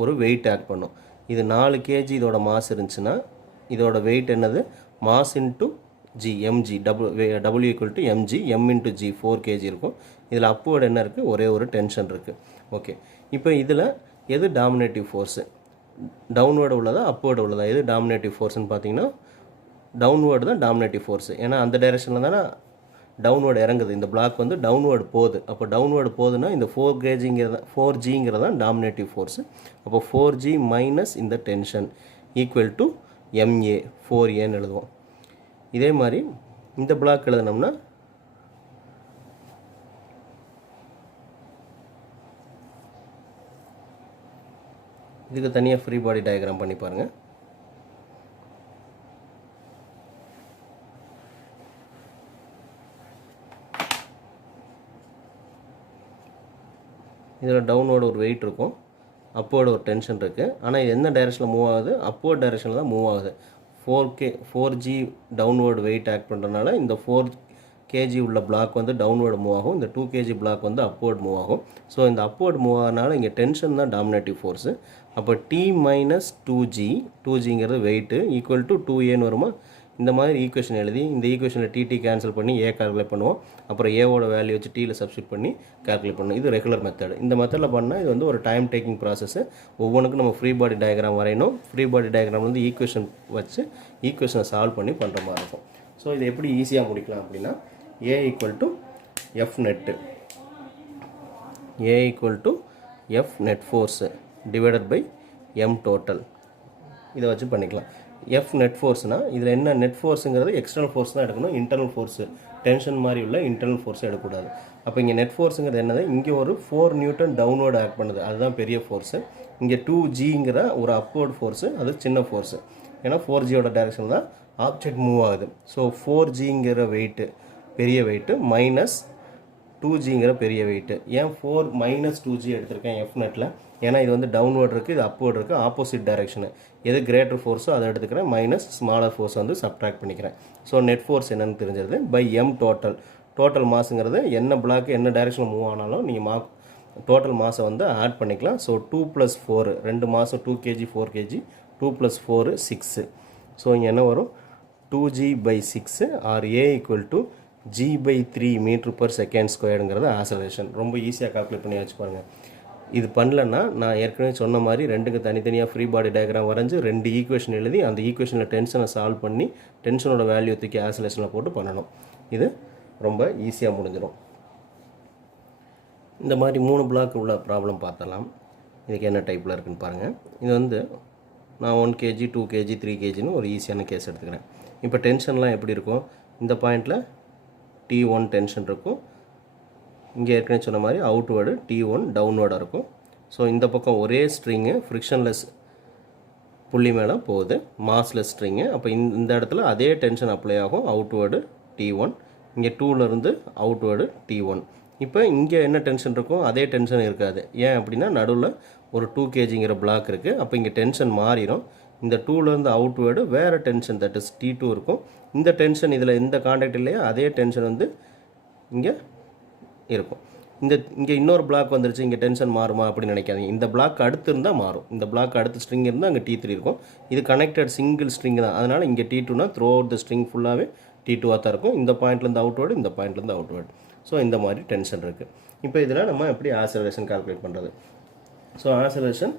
ஒரு வெயிட் ஆக்ட் பண்ணும். இது 4 kg இதோட மாஸ் இருந்துச்சுன்னா இதோட வெயிட் என்னது, mass into G, MG, W equal to MG, M into G, 4 kg இருக்கும். இதில் அப்வேர்டு என்ன இருக்குது, ஒரே ஒரு டென்ஷன் இருக்குது. ஓகே, இப்போ இதில் எது டாமினேட்டிவ் ஃபோர்ஸு, டவுன்வேர்டு உள்ளதா அப்வேர்டு உள்ளதா? எது டாமினேட்டிவ் ஃபோர்ஸ்னு பார்த்தீங்கன்னா டவுன்வேர்டு தான் டாமினேட்டிவ் ஃபோர்ஸு. ஏன்னா அந்த டைரெக்ஷனில் தானே டவுன்வேர்டு இறங்குது. இந்த பிளாக் வந்து டவுன்வேர்டு போகுது. அப்போ டவுன்வேர்டு போகுதுன்னா இந்த 4Gங்கிறது தான் டாமினேட்டிவ் ஃபோர்ஸு. அப்போ 4G மைனஸ் இந்த டென்ஷன் ஈக்குவல் டு MA, 4Aன்னு எழுதுவோம். இதே மாதிரி இந்த பிளாக் எழுதினோம்னா இதுக்கு தனியாக ஃப்ரீ பாடி டயக்ராம் பண்ணி பாருங்கள். இதில் டவுன்வேர்டு ஒரு வெயிட் இருக்கும், அப்வேர்டு ஒரு டென்ஷன் இருக்குது. ஆனால் இது என்ன டைரெக்ஷனில் மூவ் ஆகுது, அப்வேர்ட் டைரெக்ஷனில் தான் மூவ் ஆகுது. 4G டவுன்வேர்டு வெயிட் ஆக்ட் பண்ணுறதுனால இந்த 4 kg உள்ள பிளாக் வந்து டவுன்வேர்டு மூவ் ஆகும், இந்த 2 kg பிளாக் வந்து அப்வேர்டு மூவ் ஆகும். ஸோ இந்த அப்வேர்டு மூவ் ஆகிறதுனால இங்கே டென்ஷன் தான் டாமினேட்டிவ் ஃபோர்ஸு. அப்போ T மைனஸ் 2Gங்கிறது வெயிட்டு ஈக்குவல் டு 2Aன்னு வருமா? இந்த மாதிரி ஈக்குவேஷன் எழுதி இந்த ஈக்குவேஷனில் டிடி கேன்சல் பண்ணி ஏ கால்குலேட் பண்ணுவோம். அப்புறம் ஏவோட வேல்யூ வச்சு டீயில் சப்ஸ்டியூட் பண்ணி கால்குலேட் பண்ணுவோம். இது ரெகுலர் மெத்தட். இந்த மெத்தடில் பண்ணால் இது வந்து ஒரு டைம் டேக்கிங் ப்ராசஸ். ஒவ்வொன்றுக்கும் நம்ம ஃப்ரீ பாடி டயக்ராம் வரையணும். ஃப்ரீ பாடி டயக்ராம் வந்து ஈக்குவேஷன் வச்சு ஈக்குவேஷனை சால்வ் பண்ணி பண்ணுற மாதிரி இருக்கும். ஸோ இது எப்படி ஈஸியாக முடிக்கலாம் அப்படின்னா A equal to F net, A equal to F net force divided by M total, இதை வச்சு பண்ணிக்கலாம். எஃப் நெட் ஃபோர்ஸ்னால் இதில் என்ன, நெட் ஃபோர்ஸுங்கிறது எக்ஸ்டர்னல் ஃபோர்ஸ் தான் எடுக்கணும், இன்டர்னல் ஃபோர்ஸு டென்ஷன் மாதிரி உள்ள இன்டர்னல் ஃபோர்ஸை எடுக்கக்கூடாது. அப்போ இங்கே நெட் ஃபோர்ஸுங்கிறது என்னது, இங்கே ஒரு 4 நியூட்டன் டவுன்வேர்டு ஆக்ட் பண்ணுது, அதுதான் பெரிய ஃபோர்ஸு. இங்கே 2Gங்கிற ஒரு அப்வேர்டு ஃபோர்ஸு, அது சின்ன ஃபோர்ஸு. ஏன்னா 4Gயோட டைரெக்ஷன் தான் ஆப்ஜெக்ட் மூவ் ஆகுது. ஸோ 4Gங்கிற வெயிட்டு பெரிய வெயிட்டு மைனஸ் 2Gங்கிற பெரிய வெயிட்டு. ஏன் 4 மைனஸ் 2G எடுத்திருக்கேன் எஃப் நெட்டில், ஏன்னா இது வந்து டவுன்வேர்டு இருக்குது, இது அப்வேர்டு இருக்குது, ஆப்போசிட் டைரெக்ஷனு. எது கிரேட்டர் ஃபோர்ஸோ அதை எடுத்துக்கிறேன், மைனஸ் ஸ்மாலர் ஃபோர்ஸ் வந்து சப்ட்ராக்ட் பண்ணிக்கிறேன். ஸோ நெட் ஃபோர்ஸ் என்னென்னு தெரிஞ்சிருது பை எம் டோட்டல். டோட்டல் மாஸுங்கிறது என்ன பிளாக் என்ன டைரெக்ஷனில் மூவ் ஆனாலும் நீங்கள் டோட்டல் மாஸை வந்து ஆட் பண்ணிக்கலாம். ஸோ 2 + 4 2 மாதம் 2 kg 4 kg, 2 + 4 6. ஸோ இங்கே என்ன வரும், 2G/6 or A equal to G/3 m/s²ங்கிறது ஆசலேஷன். ரொம்ப ஈஸியாக கால்குலேட் பண்ணி வச்சு பாருங்கள். இது பண்ணலன்னா நான் ஏற்கனவே சொன்ன மாதிரி ரெண்டுக்கு தனித்தனியாக ஃப்ரீ பாடி டயக்ராம் வரைஞ்சி 2 ஈக்குவேஷன் எழுதி அந்த ஈக்குவேஷனில் டென்ஷனை சால்வ் பண்ணி டென்ஷனோட வேல்யூ தூக்கி ஆசலேஷனில் போட்டு பண்ணணும். இது ரொம்ப ஈஸியாக முடிஞ்சிடும். இந்த மாதிரி 3 பிளாக் உள்ள ப்ராப்ளம் பார்த்தலாம். இதுக்கு என்ன டைப்பில் இருக்குன்னு பாருங்கள். இது வந்து நான் 1 kg 2 kg 3 kgன்னு ஒரு ஈஸியான கேஸ் எடுத்துக்கிறேன். இப்போ டென்ஷன்லாம் எப்படி இருக்கும், இந்த பாயிண்டில் T1 டென்ஷன் இருக்கும், இங்கே ஏற்கனவே சொன்ன மாதிரி அவுட்வேர்டு T1 டவுன்வேர்டாக இருக்கும். ஸோ இந்த பக்கம் ஒரே ஸ்ட்ரிங்கு ஃப்ரிக்ஷன்லெஸ் புள்ளி மேலே போகுது, மாஸ்லெஸ் ஸ்ட்ரிங்கு. அப்போ இந்த இடத்துல அதே டென்ஷன் அப்ளை ஆகும், அவுட்வேர்டு T1, இங்கே 2லேருந்து அவுட்வேர்டு T1. இப்போ இங்கே என்ன டென்ஷன் இருக்கும், அதே டென்ஷன் இருக்காது. ஏன் அப்படின்னா நடுவில் ஒரு 2 kgங்கிற பிளாக் இருக்குது. அப்போ இங்கே டென்ஷன் மாறிடும். இந்த 2லேருந்து அவுட்வேர்டு வேறு டென்ஷன் தட் இஸ் T2 இருக்கும். இந்த டென்ஷன் இதில் இந்த காண்டாக்ட் இல்லையா, அதே டென்ஷன் வந்து இங்கே இருக்கும். இங்கே இன்னொரு பிளாக் வந்துருச்சு, இங்கே டென்ஷன் மாறுமா அப்படின்னு நினைக்காதீங்க. இந்த பிளாக் அடுத்து இருந்தால் மாறும். இந்த பிளாக் அடுத்த ஸ்ட்ரிங் இருந்தால் அங்கே T3 இருக்கும். இது கனெக்டட் சிங்கிள் ஸ்ட்ரிங் தான், அதனால் இங்கே T2னா த்ரூ அவுட் த ஸ்ட்ரிங் ஃபுல்லாகவே T2ஆக தான் இருக்கும். இந்த பாயிண்ட்லேருந்து அவுட்வேர்டு, இந்த பாயிண்ட்லேருந்து அவுட்வேர்டு. ஸோ இந்த மாதிரி டென்ஷன் இருக்குது. இப்போ இதில் நம்ம எப்படி ஆசலரேஷன் கால்குலேட் பண்ணுறது. ஸோ ஆசலரேஷன்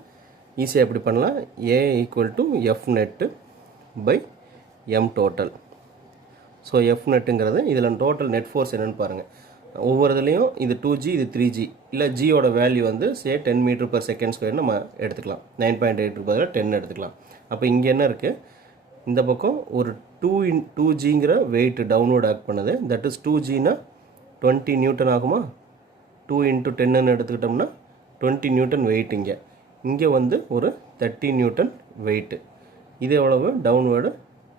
ஈஸியாக எப்படி பண்ணலாம், A equal to F net by M total. So F நெட்டுங்கிறது இதில் டோட்டல் நெட் ஃபோர்ஸ் என்னென்னு பாருங்கள். ஒவ்வொரு இதுலேயும் இது 2G இது 3G, இல்லை ஜியோட வேல்யூ வந்து 10 m/s² நம்ம எடுத்துக்கலாம். 9.8 பதிலாக 10 எடுத்துக்கலாம். அப்போ இங்கே என்ன இருக்குது, இந்த பக்கம் ஒரு 2Gங்கிற வெயிட் டவுன்வர்ட் ஆக்ட் பண்ணுது. தட் இஸ் 2Gனா 20 நியூட்டன் ஆகுமா? 2 × 10ன்னு எடுத்துக்கிட்டோம்னா 20 நியூட்டன் வெயிட். இங்கே வந்து ஒரு 30 நியூட்டன் வெயிட்டு. இது எவ்வளவு? Downward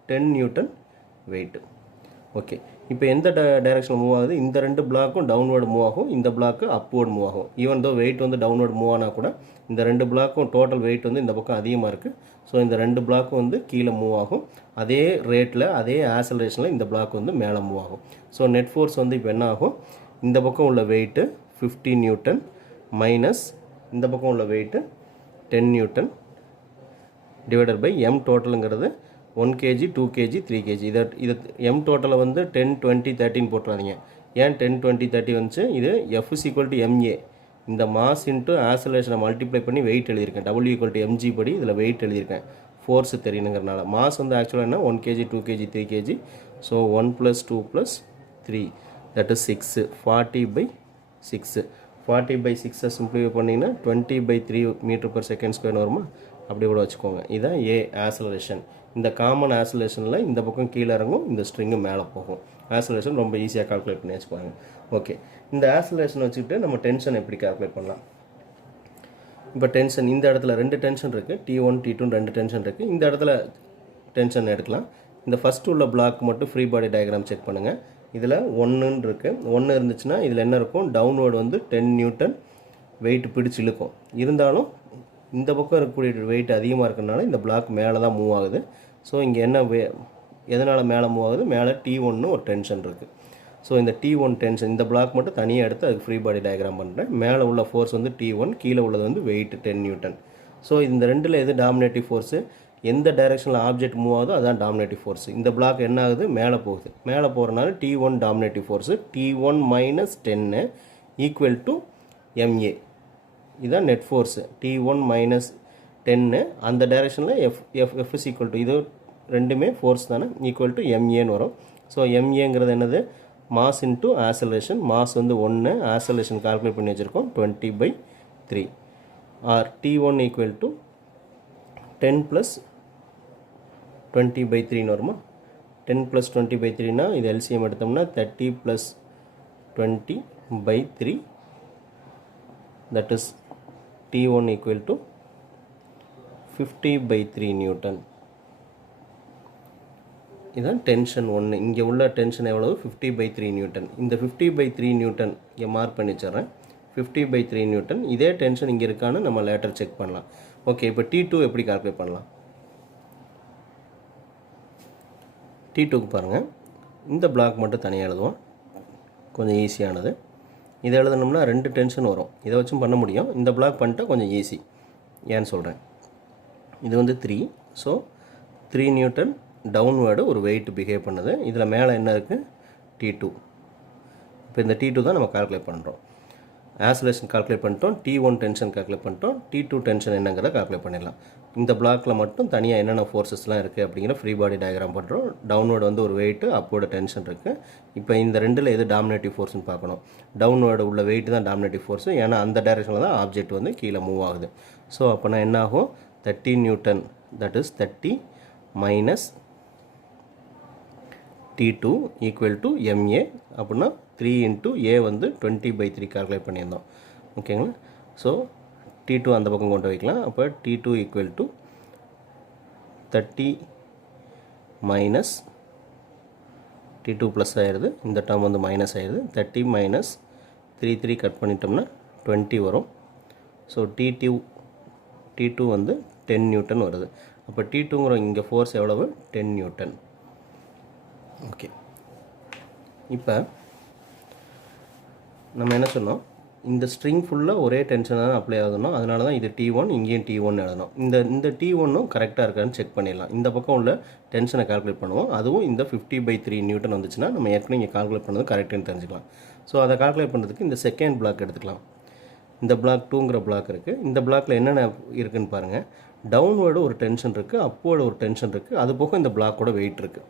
10 Newton weight. ஓகே, இப்போ எந்த டைரெக்ஷனில் மூவ் ஆகுது? இந்த ரெண்டு பிளாக்கும் டவுன்வேர்டு மூவ் ஆகும், இந்த பிளாக்கு அப்வேர்டு மூவ் ஆகும். ஈவன் தோ வெயிட் வந்து டவுன்வேர்டு மூவ் ஆனால் கூட இந்த ரெண்டு பிளாக்கும் டோட்டல் வெயிட் வந்து இந்த பக்கம் அதிகமாக இருக்குது. ஸோ இந்த ரெண்டு பிளாக்கும் வந்து கீழே மூவ் ஆகும். அதே ரேட்டில் அதே ஆசலரேஷனில் இந்த பிளாக் வந்து மேலே மூவ் ஆகும். ஸோ நெட் ஃபோர்ஸ் வந்து இப்போ என்ன ஆகும்? இந்த பக்கம் உள்ள வெயிட்டு 15 நியூட்டன் மைனஸ் இந்த பக்கம் உள்ள weight 10 newton divided by M டோட்டலுங்கிறது 1 kg 2 kg 3 kg. இதை எம் டோட்டலை வந்து 10 20 30 போட்டுறாதீங்க. ஏன் 10 20 30 வந்துச்சு? இது F = ma. இந்த மாஸ் இன்ட்டு ஆசலேஷனை மல்டிப்ளை பண்ணி வெயிட் எழுதியிருக்கேன். W = mg படி இதில் வெயிட் எழுதியிருக்கேன். ஃபோர்ஸ் தெரியணுங்கிறனால. மாஸ் வந்து ஆக்சுவலாக என்ன? 1 kg 2 kg 3 kg. So 1 + 2 + 3 that is 6. 40/6. 40/6 simplify பண்ணிங்கன்னா 20/3 m/s² வருமா? அப்படி கூட வச்சுக்கோங்க. இதுதான் ஏ ஆசலரேஷன். இந்த காமன் ஆசலேஷனில் இந்த பக்கம் கீழே இறங்கும், இந்த ஸ்ட்ரிங்கு மேலே போகும். ஆசலேஷன் ரொம்ப ஈஸியாக கால்குலேட் பண்ணி வச்சுக்கோங்க. ஓகே, இந்த ஆசலேஷன் வச்சுக்கிட்டு நம்ம டென்ஷன் எப்படி கால்குலேட் பண்ணலாம்? இப்போ டென்ஷன் இந்த இடத்துல 2 டென்ஷன் இருக்குது. T1 T2 2 டென்ஷன் இருக்குது. இந்த இடத்துல டென்ஷன் எடுக்கலாம். இந்த ஃபஸ்ட்டு உள்ள பிளாக் மட்டும் ஃப்ரீ பாடி டயக்ராம் செக் பண்ணுங்கள். இதில் 1ன்னு இருக்குது. 1 இருந்துச்சுன்னா இதில் என்ன இருக்கும்? டவுன்வேர்டு வந்து 10 நியூட்டன் வெயிட் பிடிச்சி இழுக்கும். இருந்தாலும் இந்த பக்கம் இருக்கக்கூடிய வெயிட் அதிகமாக இருக்கிறதுனால இந்த பிளாக் மேலே தான் மூவ் ஆகுது. ஸோ இங்கே என்ன எதனால் மேலே மூவ் ஆகுது? மேலே T1ன்னு ஒரு டென்ஷன் இருக்குது. ஸோ இந்த T1 டென்ஷன் இந்த பிளாக் மட்டும் தனியாக எடுத்து அதுக்கு ஃப்ரீ பாடி டயக்ராம் பண்ணுறேன். மேலே உள்ள ஃபோர்ஸ் வந்து T1, கீழே உள்ளது வந்து வெயிட் 10 நியூட்டன். ஸோ இந்த ரெண்டில் எது டாமினேட்டிவ் ஃபோர்ஸு? எந்த டைரெக்ஷனில் ஆப்ஜெக்ட் மூவ் ஆகுதோ அதுதான் டாமினேட்டிவ் ஃபோர்ஸ். இந்த பிளாக் என்ன ஆகுது? மேலே போகுது. மேலே போகிறனால T1 dominative force. T1 - 10 = ma. இதுதான் நெட் ஃபோர்ஸு. T1 - 10 அந்த டைரெக்ஷனில் F = இது ரெண்டுமே ஃபோர்ஸ் தானே, = maன்னு வரும். ஸோ maங்கிறது என்னது? Mass into oscillation. மாஸ் வந்து 1, ஆசலேஷன் கால்குலேட் பண்ணி வச்சுருக்கோம் 20/3. ஆர் T1 = 10 + 20/3ன்னு வருமா? 10 + 20/3னா இது எல்சிஎம் எடுத்தோம்னா 30 + 20/3 that is T1 = 50/3 நியூட்டன். இதுதான் டென்ஷன் 1. இங்கே உள்ள டென்ஷன் எவ்வளவு? 50/3 நியூட்டன். இந்த 50/3 நியூட்டன் இங்கே மார்க் பண்ணி வச்சிட்றேன். 50/3 நியூட்டன். இதே டென்ஷன் இங்கே இருக்கான்னு நம்ம லேட்டர் செக் பண்ணலாம். ஓகே, இப்போ T2 எப்படி கால்குலேட் பண்ணலாம்? T2க்கு பாருங்கள், இந்த பிளாக் மட்டும் தனியாக எழுதுவோம். கொஞ்சம் ஈஸியானது. இதை எழுதணும்னா 2 டென்ஷன் வரும். இதை வச்சும் பண்ண முடியும். இந்த பிளாக் பண்ணிட்டா கொஞ்சம் ஈஸி. ஏன்னு சொல்கிறேன். இது வந்து 3. ஸோ 3 நியூட்டன் டவுன்வேர்டு ஒரு வெயிட் பிஹேவ் பண்ணுது. இதில் மேலே என்ன இருக்குது? T2. இப்போ இந்த T2 தான் நம்ம கால்குலேட் பண்ணுறோம். ஆசலேஷன் கால்குலேட் பண்ணிட்டோம். T1 டென்ஷன் கால்குலேட் பண்ணிட்டோம். T2 டென்ஷன் என்னங்கிறத கால்குலேட் பண்ணிடலாம். இந்த பிளாக்கில் மட்டும் தனியாக என்னென்ன ஃபோர்ஸஸ்லாம் இருக்குது அப்படிங்கிற ஃப்ரீ பாடி டயக்ராம் பண்ணுறோம். டவுன்வேர்டு வந்து ஒரு வெயிட்டு, அப்வேர்டு டென்ஷன் இருக்குது. இப்போ இந்த ரெண்டில் எது டாமினேட்டிவ் ஃபோர்ஸ்னு பார்க்கணும். டவுன்வேர்டு உள்ள வெயிட் தான் டாமினேட்டிவ் ஃபோர்ஸு. ஏன்னா அந்த டைரெக்ஷனில் தான் ஆப்ஜெக்ட் வந்து கீழே மூவ் ஆகுது. ஸோ அப்போனா என்ன ஆகும்? 30 Newton that is 30 - T2 = ma. அப்படின்னா 3 × a வந்து 20/3 கால்குலேட் பண்ணியிருந்தோம். ஓகேங்களா? ஸோ T2 அந்த பக்கம் கொண்டு வைக்கலாம். அப்போ T2 = 30 - T2 ப்ளஸ் ஆயிடுது. இந்த டேர்ம் வந்து மைனஸ் ஆயிடுது. 30 - 3 கட் பண்ணிட்டோம்னா 20 வரும். ஸோ T2 வந்து 10 நியூட்டன் வருது. அப்போ T2ங்கிற இங்கே ஃபோர்ஸ் எவ்வளவு? 10 நியூட்டன். ஓகே, இப்போ நம்ம என்ன சொன்னோம்? இந்த ஸ்ட்ரிங் ஃபுல்லாக ஒரே டென்ஷன் தான் அப்ளை ஆகணும். அதனால தான் இது T1, இங்கேயும் T1 எழுதணும். இந்த T1ம் கரெக்டாக இருக்கான்னு செக் பண்ணிடலாம். இந்த பக்கம் உள்ள டென்ஷனை கால்குலேட் பண்ணுவோம். அதுவும் இந்த 50/3 நியூட்டன் வந்துச்சுன்னா நம்ம ஏற்கனவே இங்கே கால்குலேட் பண்ணது கரெக்டுன்னு தெரிஞ்சுக்கலாம். ஸோ அதை கால்குலேட் பண்ணுறதுக்கு இந்த செகண்ட் பிளாக் எடுத்துக்கலாம். இந்த பிளாக் 2ங்கிற பிளாக் இருக்குது. இந்த பிளாக்கில் என்னென்ன இருக்குதுன்னு பாருங்கள். டவுன்வேர்டு ஒரு டென்ஷன் இருக்குது, அப்வேர்டு ஒரு டென்ஷன் இருக்குது. அது போக இந்த பிளாக்கோட வெயிட் இருக்குது.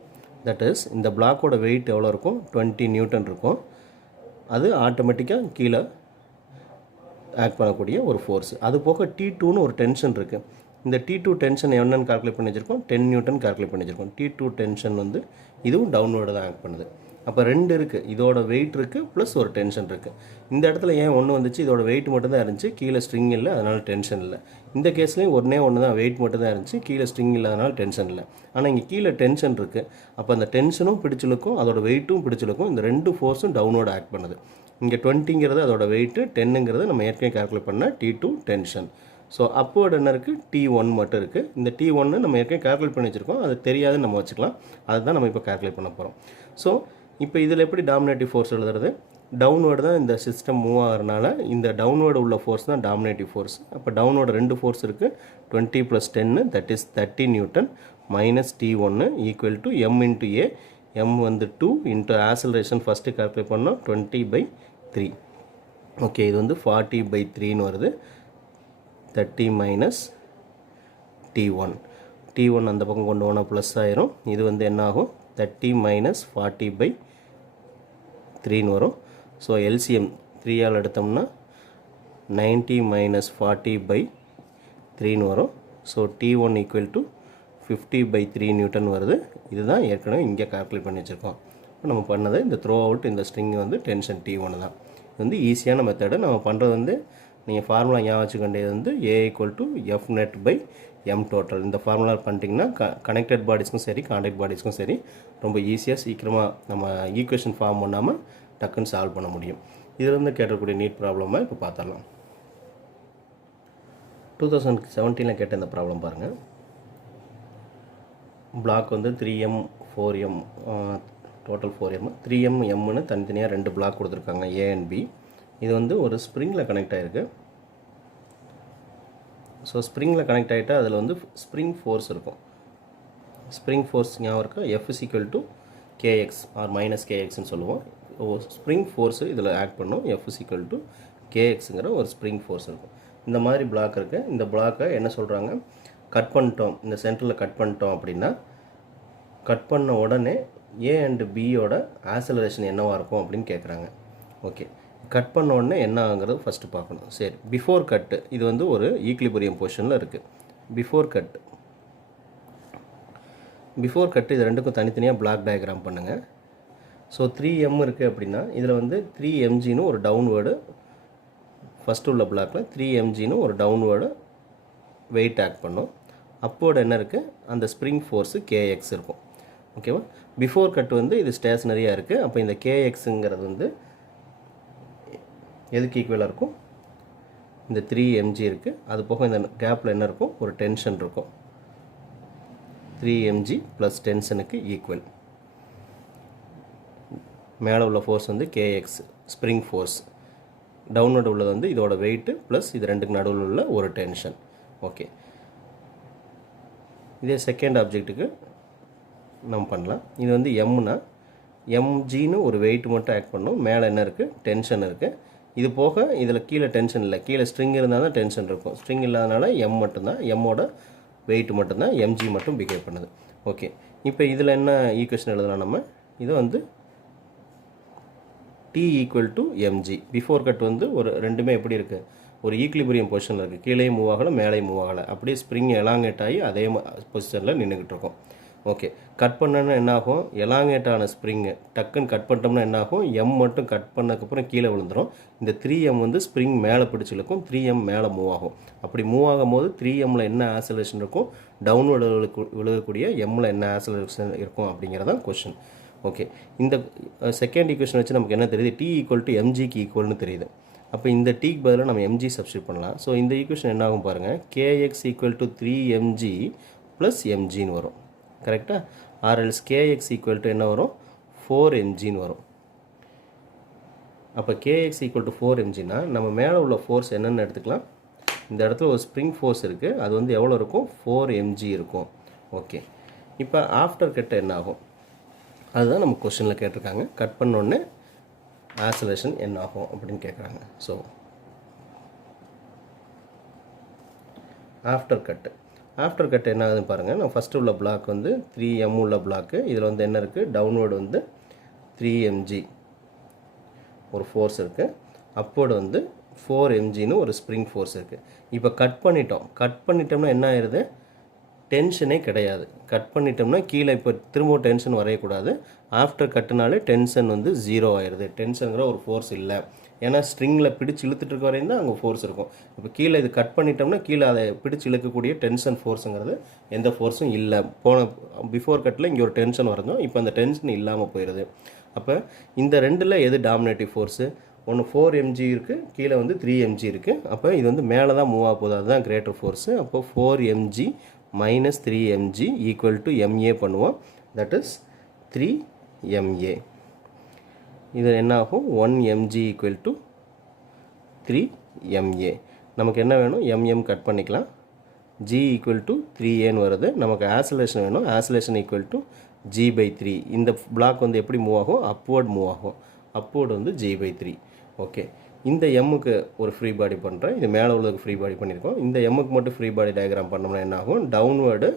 தட் இஸ் இந்த பிளாக்கோட வெயிட் எவ்வளோ இருக்கும்? 20 நியூட்டன் இருக்கும். அது ஆட்டோமேட்டிக்காக கீழே ஆக்ட் பண்ணக்கூடிய ஒரு ஃபோர்ஸ். அது போக T2ன்னு ஒரு டென்ஷன் இருக்குது. இந்த T2 டென்ஷன் என்னன்னு கால்குலேட் பண்ணி வச்சுருக்கோம், 10 நியூட்டன் கால்குலேட் பண்ணி வச்சுருக்கோம். T2 டென்ஷன் வந்து இதுவும் டவுன்வேர்டு தான் ஆக்ட் பண்ணுது. அப்போ 2 இருக்குது, இதோட வெயிட் இருக்குது ப்ளஸ் ஒரு டென்ஷன் இருக்குது. இந்த இடத்துல ஏன் 1 வந்துச்சு, இதோட வெயிட் மட்டும் தான் இருந்துச்சு, கீழே ஸ்ட்ரிங் இல்லை, அதனால் டென்ஷன் இல்லை. இந்த கேஸ்லேயும் ஒன்று தான், வெயிட் மட்டும் தான் இருந்துச்சு, கீழே ஸ்ட்ரிங் இல்லை, அதனால் டென்ஷன் இல்லை. ஆனால் இங்கே கீழே டென்ஷன் இருக்குது. அப்போ அந்த டென்ஷனும் பிடிச்சிருக்கும், அதோட வெயிட்டும் பிடிச்சிருக்கும். இந்த 2 ஃபோர்ஸும் டவுன்வேர்டு ஆக்ட் பண்ணுது. இங்கே 20ங்கிறது அதோட வெயிட்டு, 10ங்கிறது நம்ம ஏற்கனவே கால்குலேட் பண்ண T2 டென்ஷன். ஸோ அப்போர்டு என்ன இருக்குது, T1 மட்டும் இருக்குது. இந்த T1 நம்ம ஏற்கனவே கால்குலேட் பண்ணி வச்சுருக்கோம், அது தெரியாதுன்னு நம்ம வச்சுக்கலாம். அதுதான் நம்ம இப்போ கால்குலேட் பண்ண போகிறோம். ஸோ இப்போ இதில் எப்படி டாமினேட்டிவ் ஃபோர்ஸ் எழுதுறது, டவுன்வேர்டு தான் இந்த சிஸ்டம் மூவ் ஆகிறனால இந்த டவுன்வேர்டு உள்ள ஃபோர்ஸ் தான் டாமினேட்டிவ் ஃபோர்ஸ். அப்போ டவுன்வேர்டு 2 ஃபோர்ஸ் இருக்குது, 20 + 10 that is 30 Newton minus T1 equal to M into A. M வந்து 2 இன்ட்டு ஆசலரேஷன் ஃபஸ்ட்டு கால்குலேட் பண்ணோம் 20/3. ஓகே, இது வந்து 40/3ன்னு வருது. 30 மைனஸ் T1. T1 அந்த பக்கம் கொண்டு போனால் ப்ளஸ் ஆயிரும். இது வந்து என்ன ஆகும், 30 மைனஸ் 40/3ன்னு வரும். ஸோ எல்சிஎம் 3ஆல் எடுத்தோம்னா 90 மைனஸ் 40/3ன்னு வரும். So T1 equal to 50/3 Newton வருது. இதுதான் ஏற்கனவே இங்கே கால்குலேட் பண்ணி வச்சுருக்கோம். இப்போ நம்ம பண்ணது இந்த த்ரோ அவுட் இந்த ஸ்ட்ரிங் வந்து டென்ஷன் T1 தான். இது வந்து ஈஸியான மெத்தடு. நம்ம பண்ணுறது வந்து நீங்கள் ஃபார்முலா ஞாபகம் வச்சுக்க வேண்டியது வந்து A = F net/m total. இந்த ஃபார்முலா பண்ணிட்டிங்கன்னா கனெக்டட் பாடிஸ்க்கும் சரி கான்டாக்ட் பாடிஸ்க்கும் சரி ரொம்ப ஈஸியாக சீக்கிரமாக நம்ம ஈக்குவேஷன் ஃபார்ம் பண்ணாமல் டக்குன்னு சால்வ் பண்ண முடியும். இதிலிருந்து கேட்கக்கூடிய நீட் ப்ராப்ளமாக இப்போ பார்த்துடலாம். 2017 கேட்ட இந்த ப்ராப்ளம் பாருங்கள். பிளாக் வந்து 3m 4m, total 4m, 3m mன்னு தனித்தனியாக 2 பிளாக் கொடுத்துருக்காங்க A and B. இது வந்து ஒரு ஸ்ப்ரிங்கில் கனெக்ட் ஆகிருக்கு. ஸோ ஸ்ப்ரிங்கில் கனெக்ட் ஆகிட்டால் அதில் வந்து ஸ்ப்ரிங் ஃபோர்ஸ் இருக்கும். ஸ்ப்ரிங் ஃபோர்ஸ் ஞாபகம் இருக்கா, F = kx ஆர் மைனஸ் kxன்னு சொல்லுவோம். ஸ்ப்ரிங் ஃபோர்ஸு இதில் ஆக்ட் பண்ணும். F = kxங்கிற ஒரு ஸ்ப்ரிங் ஃபோர்ஸ் இருக்கும். இந்த மாதிரி பிளாக் இருக்குது. இந்த பிளாக்கை என்ன சொல்கிறாங்க, கட் பண்ணிட்டோம், இந்த சென்டரில் கட் பண்ணிட்டோம் அப்படின்னா கட் பண்ண உடனே A and Bயோட ஆசலரேஷன் என்னவாக இருக்கும் அப்படின்னு கேட்குறாங்க. ஓகே, கட் பண்ண உடனே என்ன ஆகுங்கிறது ஃபஸ்ட்டு பார்க்கணும். சரி, பிஃபோர் கட்டு இது வந்து ஒரு ஈக்லிபிரியம் பொசிஷனில் இருக்குது. பிஃபோர் கட்டு இது ரெண்டுக்கும் தனித்தனியாக பிளாக் டயக்ராம் பண்ணுங்கள். ஸோ 3m இருக்குது அப்படின்னா இதில் வந்து 3mgன்னு ஒரு டவுன்வேர்டு ஃபஸ்ட்டு உள்ள பிளாக்கில் 3mgன்னு ஒரு டவுன்வேர்டு வெயிட் ஆக்ட் பண்ணும். அப்போடு என்ன இருக்குது, அந்த ஸ்ப்ரிங் ஃபோர்ஸு kx இருக்கும். ஓகேவா, பிஃபோர் கட் வந்து இது ஸ்டேஷ்னரியாக இருக்குது. அப்போ இந்த kxங்கிறது வந்து எதுக்கு ஈக்குவலாக இருக்கும், இந்த 3mg இருக்குது. அது போக இந்த கேப்பில் என்ன இருக்கும், ஒரு டென்ஷன் இருக்கும். 3mg plus டென்ஷனுக்கு equal. மேலே உள்ள ஃபோர்ஸ் வந்து kx ஸ்ப்ரிங் ஃபோர்ஸ், டவுன்வர்டு உள்ளது வந்து இதோட வெயிட்டு ப்ளஸ் இது ரெண்டுக்கு நடுவில் உள்ள ஒரு டென்ஷன். ஓகே, இதே செகண்ட் ஆப்ஜெக்ட்டுக்கு நம்ம பண்ணலாம். இது வந்து எம்னா mgன்னு ஒரு வெயிட் மட்டும் ஆக்ட் பண்ணும். மேலே என்ன இருக்குது, டென்ஷன் இருக்குது. இது போக இதில் கீழே டென்ஷன் இல்லை, கீழே ஸ்ட்ரிங் இருந்தால் தான் டென்ஷன் இருக்கும். ஸ்ட்ரிங் இல்லாதனால m மட்டும்தான், எம்மோட வெயிட் மட்டும்தான், mg மட்டும் பிஹேவ் பண்ணுது. ஓகே, இப்போ இதில் என்ன ஈக்குவேஷன் எழுதலாம் நம்ம, இது வந்து T = mg. பிஃபோர் கட் வந்து ஒரு ரெண்டுமே எப்படி இருக்குது, ஒரு ஈக்லிபிரியம் பொசிஷனில் இருக்குது. கீழே மூவ் ஆகலை, மேலே மூவ் ஆகலை, அப்படியே ஸ்ப்ரிங் எலாங்கேட் ஆகி அதே பொசிஷனில் நின்றுக்கிட்டு இருக்கோம். ஓகே, கட் பண்ணோன்னா என்ன ஆகும், எலாங்கேட் ஆன ஸ்ப்ரிங்கு டக்குன்னு கட் பண்ணிட்டோம்னா என்ன ஆகும், m மட்டும் கட் பண்ணதுக்கப்புறம் கீழே விழுந்துடும். இந்த 3m வந்து ஸ்ப்ரிங் மேலே பிடிச்சிருக்கும், 3m மேலே மூவ் ஆகும். அப்படி மூவ் ஆகும் போது 3mல என்ன ஆசலேஷன் இருக்கும், டவுன்வர்டு விழுகக்கூடிய mல என்ன ஆசலேஷன் இருக்கும் அப்படிங்கிறதான் கொஷின். ஓகே, இந்த செகண்ட் ஈக்குவேஷன் வச்சு நமக்கு என்ன தெரியுது, T = mgக்கு ஈக்குவல்னு தெரியுது. அப்போ இந்த டீக்கு பதிலாக நம்ம mg சப்ஸ்டியூட் பண்ணலாம். ஸோ இந்த ஈக்குவேஷன் என்ன ஆகும் பாருங்கள், kx = 3mg ப்ளஸ் mgன்னு வரும். கரெக்டாக, ஆர்எல்ஸ் kx = என்ன வரும், 4mgன்னு வரும். அப்போ kx = 4mgனா நம்ம மேலே உள்ள ஃபோர்ஸ் என்னென்னு எடுத்துக்கலாம். இந்த இடத்துல ஒரு ஸ்ப்ரிங் ஃபோர்ஸ் இருக்குது, அது வந்து எவ்வளோ இருக்கும், 4mg இருக்கும். ஓகே, இப்போ ஆஃப்டர் கட் என்ன ஆகும், அதுதான் நம்ம கொஸ்டினில் கேட்டிருக்காங்க. கட் பண்ணோடனே ஆசலேஷன் என்ன ஆகும் அப்படின்னு கேட்குறாங்க. ஸோ ஆஃப்டர் கட் என்ன ஆகுதுன்னு பாருங்கள். நான் ஃபஸ்ட்டு உள்ள பிளாக் வந்து 3m உள்ள பிளாக்கு. இதில் வந்து என்ன இருக்குது, டவுன்வேர்டு வந்து 3mg ஒரு ஃபோர்ஸ் இருக்குது. அப்போடு வந்து 4 mgன்னு ஒரு ஸ்ப்ரிங் ஃபோர்ஸ் இருக்குது. இப்போ கட் பண்ணிட்டோம்னா என்ன ஆயிடுது, டென்ஷனே கிடையாது. கட் பண்ணிட்டோம்னா கீழே இப்போ திரும்ப டென்ஷன் வரையக்கூடாது. ஆஃப்டர் கட்டுனாலே டென்ஷன் வந்து 0 ஆயிடுது. டென்ஷனுங்கிற ஒரு ஃபோர்ஸ் இல்லை. ஏன்னா ஸ்ட்ரிங்கில் பிடிச்சி இழுத்துட்டு இருக்க வரையும் தான் அங்கே ஃபோர்ஸ் இருக்கும். இப்போ கீழே இது கட் பண்ணிட்டோம்னா கீழே அதை பிடிச்சி இழுக்கக்கூடிய டென்ஷன் ஃபோர்ஸுங்கிறது எந்த ஃபோர்ஸும் இல்லை. பிஃபோர் கட்டில் இங்கே ஒரு டென்ஷன் வரணும், இப்போ அந்த டென்ஷன் இல்லாமல் போயிடுது. அப்போ இந்த ரெண்டில் எது டாமினேட்டிவ் ஃபோர்ஸு? ஒன்று 4 mg இருக்குது, கீழே வந்து 3 mg இருக்குது. அப்போ இது வந்து மேலே தான் மூவ் ஆக போகுது, அதுதான் கிரேட்டர் ஃபோர்ஸு. அப்போ 4 mg minus 3 mg equal to ma பண்ணுவோம். that is 3 ma. இது என்ன ஆகும், 1 mg equal to 3 ma. நமக்கு என்ன வேணும், mm கட் பண்ணிக்கலாம். g equal to 3a வருது. நமக்கு ஆசிலேஷன் வேணும். Oscillation equal to g/3. இந்த பிளாக் வந்து எப்படி மூவ் ஆகும், அப்வர்ட் மூவ் ஆகும். அப்வர்டு வந்து g/3. ஓகே, இந்த எம்முக்கு ஒரு ஃப்ரீ பாடி பண்ணுறேன், இது மேலே உள்ளதுக்கு ஃப்ரீ பாடி பண்ணியிருக்கோம். இந்த எம்முக்கு மட்டும் ஃப்ரீ பாடி டயக்ராம் பண்ணோம்னா என்ன ஆகும், டவுன்வேர்டு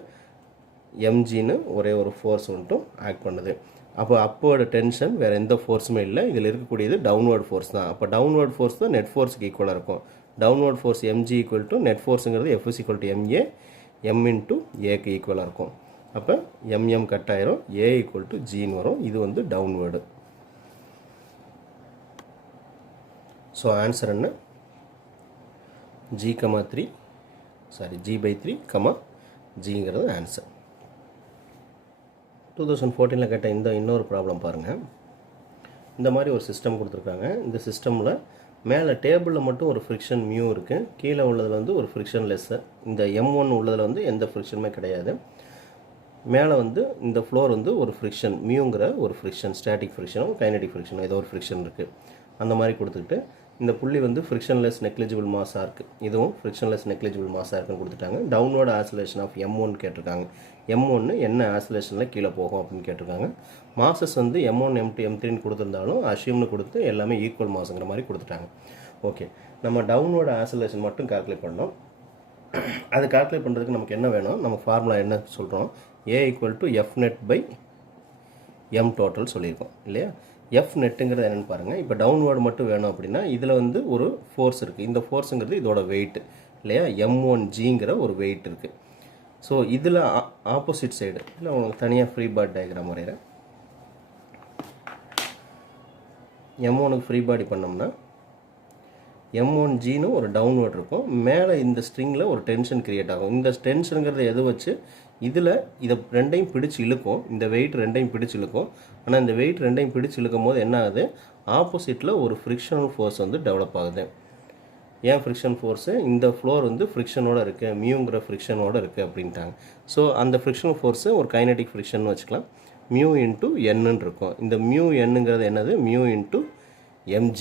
எம்ஜின்னு ஒரே ஒரு ஃபோர்ஸ் மட்டும் ஆக்ட் பண்ணுது. அப்போ அப்வர்டு டென்ஷன் வேறு எந்த ஃபோர்ஸுமே இல்லை, இதில் இருக்கக்கூடியது டவுன்வேர்டு ஃபோர்ஸ் தான். அப்போ டவுன்வேர்டு ஃபோர்ஸ் தான் நெட் ஃபோர்ஸுக்கு ஈக்குவலாக இருக்கும். Downward force mg equal to net ஃபோர்ஸுங்கிறது F is equal to ma, m into ஏக்கு ஈக்குவலாக இருக்கும். அப்போ mm கட் ஆயிரும், a ஈக்குவல் டு ஜின்னு வரும். இது வந்து டவுன்வேர்டு. ஸோ ஆன்சர் என்ன, g/3 g/3, ஜிங்கிறது ஆன்சர். 2014 கேட்ட இன்னொரு ப்ராப்ளம் பாருங்கள். இந்த மாதிரி ஒரு சிஸ்டம் கொடுத்துருக்காங்க. இந்த சிஸ்டமில் மேலே டேபிளில் மட்டும் ஒரு ஃப்ரிக்ஷன் மியூ இருக்குது, கீழே உள்ளதில் வந்து ஒரு ஃப்ரிக்ஷன் லெஸ்ஸு. இந்த M1 உள்ளதில் வந்து எந்த ஃப்ரிக்ஷனுமே கிடையாது. மேலே வந்து இந்த ஃப்ளோர் வந்து ஒரு ஃப்ரிக்ஷன் மியூங்கிற ஒரு ஃப்ரிக்ஷன், ஸ்டாட்டிக் ஃப்ரிக்ஷனும் கைனடிக் ஃப்ரிக்ஷனும் ஏதோ ஒரு ஃப்ரிக்ஷன் இருக்குது. அந்த மாதிரி கொடுத்துக்கிட்டு இந்த புள்ளி வந்து ஃப்ரிக்ஷன்லெஸ் நெக்லிஜிபிள் மாஸாக இருக்குது, இதுவும் ஃப்ரிக்ஷன்லெஸ் நெக்லிஜிபிள் மாஸாக இருக்குன்னு கொடுத்துட்டாங்க. டவுன்வர்டு ஆசிலேஷன் ஆஃப் M1 கேட்டிருக்காங்க. M1 என்ன ஆசிலேஷனில் கீழே போகும் அப்படின்னு கேட்டிருக்காங்க. மாசஸ் வந்து M1 M2 M3ன்னு கொடுத்துருந்தாலும் அஷ்யூம்னு கொடுத்து எல்லாமே ஈக்குவல் மாஸுங்கிற மாதிரி கொடுத்துட்டாங்க. ஓகே, நம்ம டவுன்வர்டு ஆசிலேஷன் மட்டும் கால்குலேட் பண்ணோம். அது கால்குலேட் பண்ணுறதுக்கு நமக்கு என்ன வேணும், நம்ம ஃபார்முலா என்ன சொல்கிறோம், A equal to F net by M total சொல்லியிருக்கோம் இல்லையா. எஃப் நெட்டுங்கிறது என்னென்னு பாருங்கள். இப்போ டவுன்வேர்டு மட்டும் வேணும் அப்படின்னா இதில் வந்து ஒரு ஃபோர்ஸ் இருக்குது, இந்த ஃபோர்ஸுங்கிறது இதோட வெயிட் இல்லையா, M1Gங்கிற ஒரு வெயிட் இருக்குது. ஸோ இதில் ஆப்போசிட் சைடு இல்லை உங்களுக்கு தனியாக ஃப்ரீ பாடி டயக்ராம் வரைகிறேன். M1க்கு ஃப்ரீ பாடி பண்ணோம்னா M1Gன்னு ஒரு டவுன்வேர்டு இருக்கும், மேலே இந்த ஸ்ட்ரிங்கில் ஒரு டென்ஷன் கிரியேட் ஆகும். இந்த டென்ஷனுங்கிறத எது வச்சு இதில் இதை ரெண்டையும் பிடிச்சி இழுக்கும், இந்த வெயிட் ரெண்டையும் பிடிச்சி இழுக்கும். ஆனால் இந்த வெயிட் ரெண்டையும் பிடிச்சி இழுக்கும் போது என்ன ஆகுது, ஆப்போசிட்டில் ஒரு ஃப்ரிக்ஷனல் ஃபோர்ஸ் வந்து டெவலப் ஆகுது. ஏன் ஃப்ரிக்ஷன் ஃபோர்ஸு, இந்த ஃப்ளோர் வந்து ஃப்ரிக்ஷனோடு இருக்குது, மியூங்கிற ஃப்ரிக்ஷனோடு இருக்குது அப்படின்ட்டாங்க. ஸோ அந்த ஃப்ரிக்ஷனல் ஃபோர்ஸு ஒரு கைனடிக் ஃப்ரிக்ஷன் வச்சுக்கலாம். மியூ இன்ட்டு என்னன்னு இருக்கும். இந்த மியூ என்னங்கிறது என்னது, மியூ இன்ட்டு mg.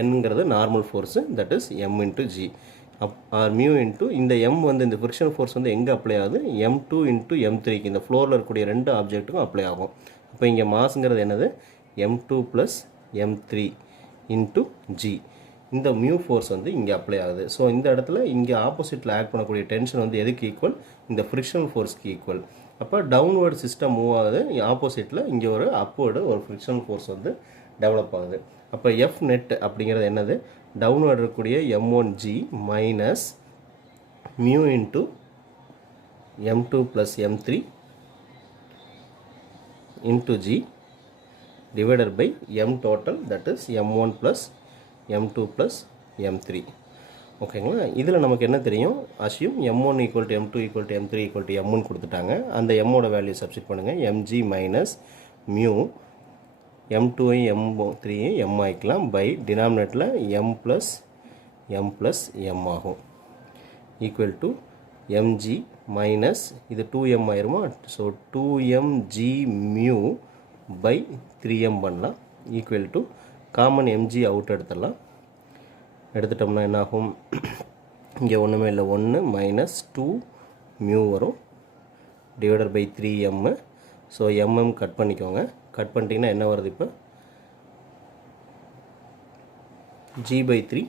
என்னங்கிறது normal force, that is m into g. Or mu into இந்த m வந்து இந்த ஃப்ரிக்ஷன் ஃபோர்ஸ் வந்து எங்கே அப்ளை ஆகுது, M2 இன்ட்டு M3க்கு இந்த ஃப்ளோரில் இருக்கக்கூடிய ரெண்டு ஆப்ஜெக்ட்டுக்கும் அப்ளை ஆகும். அப்போ இங்கே மாஸுங்கிறது என்னது, M2 plus M3 into g. இந்த மியூ ஃபோர்ஸ் வந்து இங்கே அப்ளை ஆகுது. ஸோ இந்த இடத்துல இங்கே ஆப்போசிட்டில் ஆக்ட் பண்ணக்கூடிய டென்ஷன் வந்து எதுக்கு ஈக்குவல், இந்த ஃப்ரிக்ஷனல் ஃபோர்ஸ்க்கு ஈக்குவல். அப்போ டவுன்வேர்டு சிஸ்டம் மூவ் ஆகுது, ஆப்போசிட்டில் இங்கே ஒரு அப்வேர்டு ஒரு ஃப்ரிக்ஷனல் ஃபோர்ஸ் வந்து டெவலப் ஆகுது. அப்போ எஃப் நெட் அப்படிங்கிறது என்னது, டவுன்வேர்டு இருக்கக்கூடிய M1G minus mu into M2 plus M3 into G divided by M total, that is M1 plus M2 plus M3. ஓகேங்களா. இதில் நமக்கு என்ன தெரியும், assume M1 equal to M2 equal to M3 equal to M1 கொடுத்துட்டாங்க. அந்த எம்மோட value substitute பண்ணுங்கள். Mg minus mu, M2ஐயும் M3ஐயும் M ஆகிக்கலாம், பை டினாமினேட்டில் M ப்ளஸ் M ஆகும், ஈக்குவல் டு Mg மைனஸ் இது 2M ஆயிருமா. So 2mg mu by 3M பண்ணலாம், equal to common Mg out எடுத்துடலாம். எடுத்துட்டோம்னா என்ன ஆகும், இங்கே ஒன்றுமே இல்லை, 1 மைனஸ் 2 மியூ வரும், divided by 3M. So mm cut பண்ணிக்கோங்க. கட் பண்ணிட்டீங்கன்னா என்ன வருது, இப்போ g/3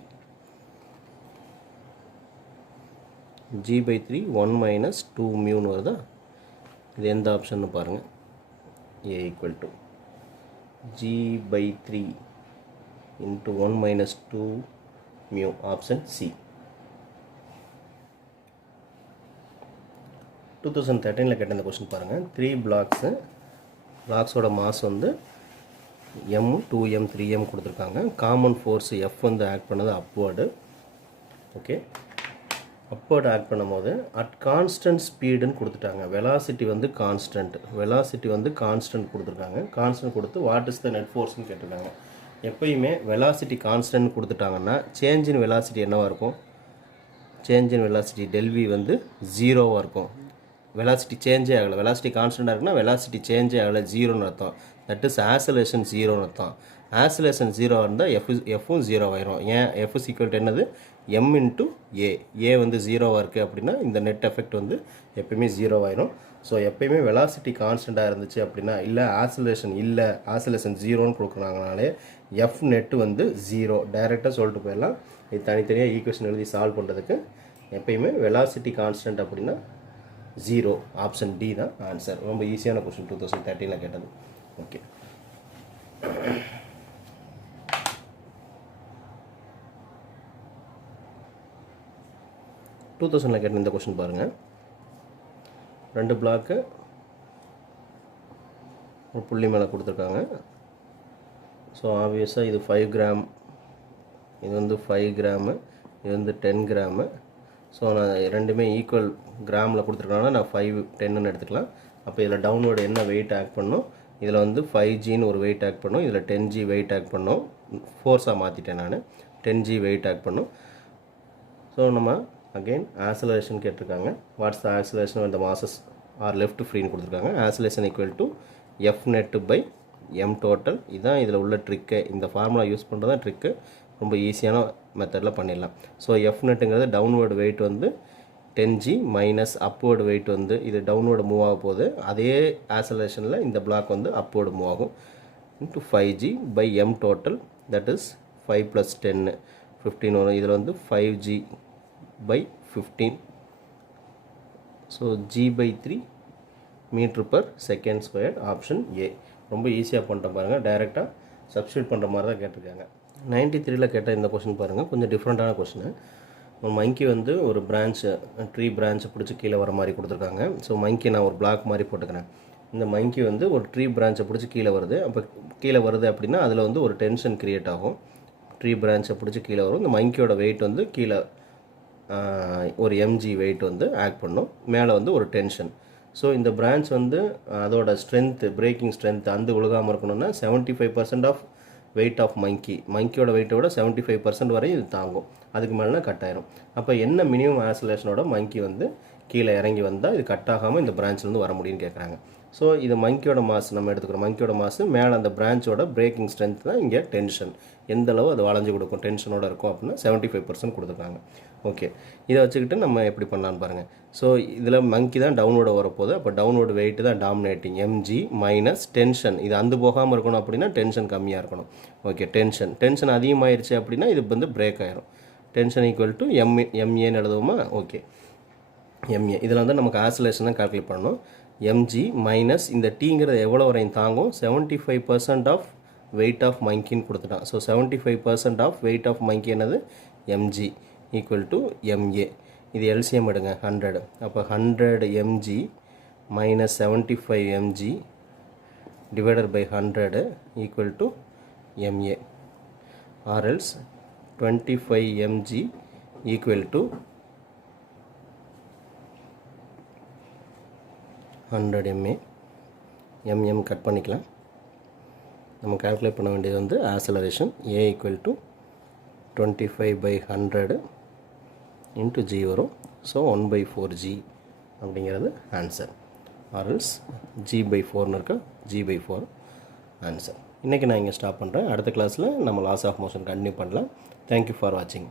1 மைனஸ் 2 மியூன்னு வருதா. இது எந்த ஆப்ஷன்னு பாருங்கள், A equal to g/3 into 1 minus 2 mu. Option C. 2013 கேட்ட இந்த கொஸ்டின் பாருங்கள். 3 பிளாக்ஸோட மாஸ் வந்து m 2m 3m கொடுத்துருக்காங்க. காமன் ஃபோர்ஸ் F வந்து ஆக்ட் பண்ணது அப்வர்டு. ஓகே, அப்வர்டு ஆக்ட் பண்ணும்போது அட் கான்ஸ்டன்ட் ஸ்பீடுன்னு கொடுத்துட்டாங்க. வெலாசிட்டி வந்து கான்ஸ்டன்ட் கொடுத்துருக்காங்க. கான்ஸ்டன்ட் கொடுத்து வாட் இஸ் த நெட் ஃபோர்ஸ்னு கேட்டிருக்காங்க. எப்பயுமே வெலாசிட்டி கான்ஸ்டன்ட் கொடுத்துட்டாங்கன்னா சேஞ்ச் இன் வெலாசிட்டி என்னவாக இருக்கும்? சேஞ்ச் இன் வெலாசிட்டி டெல்வி வந்து 0வாக இருக்கும். வெலாசிட்டி சேஞ்சே ஆகலை, வெலாசிட்டி கான்ஸ்டண்ட்டாக இருக்குன்னா வெலாசிட்டி சேஞ்சே ஆகலை, 0ன்னு அர்த்தம். தட் இஸ் ஆசலேஷன் 0ன்னு அர்த்தம். ஆசலேஷன் 0 இருந்தால் எஃப்பும் 0 ஆயிரும். ஏன்? F is equal to என்னது? M into A. A வந்து 0வாக இருக்குது அப்படின்னா இந்த நெட் எஃபெக்ட் வந்து எப்பயுமே 0 ஆயிரும். ஸோ எப்பயுமே வெலாசிட்டி கான்ஸ்டண்ட்டாக இருந்துச்சு அப்படின்னா, இல்லை ஆசலேஷன் 0ன்னு கொடுக்குறாங்கனாலே எஃப் நெட்டு வந்து 0 டைரெக்டாக சொல்லிட்டு போயிடலாம். இது தனித்தனியாக ஈக்குவேஷன் எழுதி சால்வ் பண்ணுறதுக்கு எப்பயுமே வெலாசிட்டி கான்ஸ்டன்ட் அப்படின்னா 0. ஆப்ஷன் D தான் ஆன்சர். ரொம்ப ஈஸியான கொஸ்டின் 2013 கேட்டது. ஓகே, 2000 கேட்ட இந்த கொஸ்டின் பாருங்கள். 2 பிளாக்கு ஒரு புள்ளி மேலே கொடுத்துருக்காங்க. ஸோ ஆப்வியஸாக இது 5 கிராம், இது வந்து 5 கிராமு, இது வந்து 10 கிராமு. ஸோ நான் ரெண்டுமே ஈக்குவல் கிராமில் கொடுத்துருக்காங்கன்னா நான் 5 10ன்னு எடுத்துக்கலாம். அப்போ இதில் டவுன்வர்டு என்ன வெயிட் ஆக்ட் பண்ணணும்? இதில் வந்து 5Gன்னு ஒரு வெயிட் ஆக்ட் பண்ணணும், இதில் 10G வெயிட் ஆக்ட் பண்ணணும். ஃபோர்ஸாக மாற்றிட்டேன் நான், 10G வெயிட் ஆக்ட் பண்ணணும். ஸோ நம்ம அகெயின் ஆசலேஷன் கேட்டிருக்காங்க. What's the oscillation when the masses are left free-ன்னு கொடுத்துருக்காங்க. Oscillation equal to F net by M total. இதுதான் இதில் உள்ள ட்ரிக்கு. இந்த ஃபார்முலா யூஸ் பண்ணுறது தான் ட்ரிக்கு. ரொம்ப ஈஸியான மெத்தடில் பண்ணிடலாம். ஸோ F netங்கிறது டவுன்வேர்டு வெயிட் வந்து 10G மைனஸ் அப்வேர்டு வெயிட் வந்து இது டவுன்வேர்டு மூவ் ஆக போகுது. அதே ஆசலேஷனில் இந்த பிளாக் வந்து அப்வேர்டு மூவ் ஆகும். Into 5G by M total, that is 5 + 10 15 வரும். இதில் வந்து 5G by 15. So G/3 m/s². Option A. ரொம்ப ஈஸியாக பண்ணிட்டோம் பாருங்கள். டைரெக்டாக சப்ஸ்டியூட் பண்ணுற மாதிரி தான் கேட்டிருக்காங்க. 93 கேட்ட இந்த கொஸ்டின் பாருங்கள், கொஞ்சம் டிஃப்ரெண்ட்டான கொஸ்டின். ஒரு மங்கி வந்து ஒரு ட்ரீ பிரான்ச்சை பிடிச்சி கீழே வர மாதிரி கொடுத்துருக்காங்க. ஸோ மங்கி நான் ஒரு பிளாக் மாதிரி போட்டுக்கிறேன். இந்த மங்கி வந்து ஒரு ட்ரீ பிரான்ச்சை பிடிச்சி கீழே வருது. அப்போ கீழே வருது அப்படின்னா அதில் வந்து ஒரு டென்ஷன் க்ரியேட் ஆகும். ட்ரீ பிரான்ச்சை பிடிச்சி கீழே வரும். இந்த மங்கியோட வெயிட் வந்து கீழே ஒரு mg வெயிட் வந்து ஆக்ட் பண்ணும். மேலே வந்து ஒரு டென்ஷன். ஸோ இந்த பிரான்ச் வந்து அதோட ஸ்ட்ரென்த்து, பிரேக்கிங் ஸ்ட்ரென்த் அந்த விழுகாமல் இருக்கணும்னா 75% ஆஃப் வெயிட் ஆஃப் மங்கியோட வெயிட்டோட 75% வரை இது தாங்கும். அதுக்கு மேலே கட் ஆயிரும். அப்போ என்ன மினிமம் ஆசலேஷனோட மங்கி வந்து கீழே இறங்கி வந்தால் இது கட் ஆகாமல் இந்த பிரான்ச்லேருந்து வர முடியும்னு கேட்குறாங்க. ஸோ இது மங்கியோட மாஸ் நம்ம எடுத்துக்கிறோம். மங்கியோட மாஸ் மேலே அந்த பிரான்ச்சோட பிரேக்கிங் ஸ்ட்ரென்த் தான் இங்கே டென்ஷன். எந்த அளவு அது வளைஞ்சு கொடுக்கும், டென்ஷனோட இருக்கும் அப்படின்னா 75% கொடுத்துருக்காங்க. ஓகே, இதை வச்சுக்கிட்டு நம்ம எப்படி பண்ணலான்னு பாருங்கள். ஸோ இதில் மங்கி தான் டவுன்வோர்டு வரப்போகுது. அப்போ டவுன்வோர்டு வெயிட்டு தான் டாமினேட்டிங், mg மைனஸ் டென்ஷன். இது அந்த போகாமல் இருக்கணும் அப்படின்னா டென்ஷன் கம்மியாக இருக்கணும். ஓகே, டென்ஷன் அதிகமாகிடுச்சு அப்படின்னா இது வந்து பிரேக் ஆகிரும். டென்ஷன் ஈக்குவல் டு MAன்னு எழுதுவோமா? Okay, MA. இதில் வந்து நமக்கு ஆசலேஷன் தான் கால்குலேட் பண்ணணும். mg மைனஸ் இந்த டீங்கிறது எவ்வளோ வரையும் தாங்கும்? 75% ஆஃப் வெயிட் ஆஃப் மங்கின்னு கொடுத்துட்டான். So 75% of weight of monkey என்னது? mg equal to MA. இது எல்சிஎம் எடுங்க 100. அப்போ 100 mg minus 75 mg divided by 100 equal to MA. Or else 25 mg equal to 100 MA. mm cut பண்ணிக்கலாம். நம்ம கால்குலேட் பண்ண வேண்டியது வந்து acceleration. A equal to 25/100 into G வரும். ஸோ 1/4G அப்படிங்கிறது ஆன்சர். ஆர்எல்ஸ் G/4ன்னு இருக்கா, G/4 ஆன்சர். இன்றைக்கி நான் இங்கே ஸ்டாப் பண்ணுறேன். அடுத்த கிளாஸில் நம்ம லாஸ் ஆஃப் மோஷன் கண்டினியூ பண்ணலாம். தேங்க்யூ ஃபார் வாட்சிங்.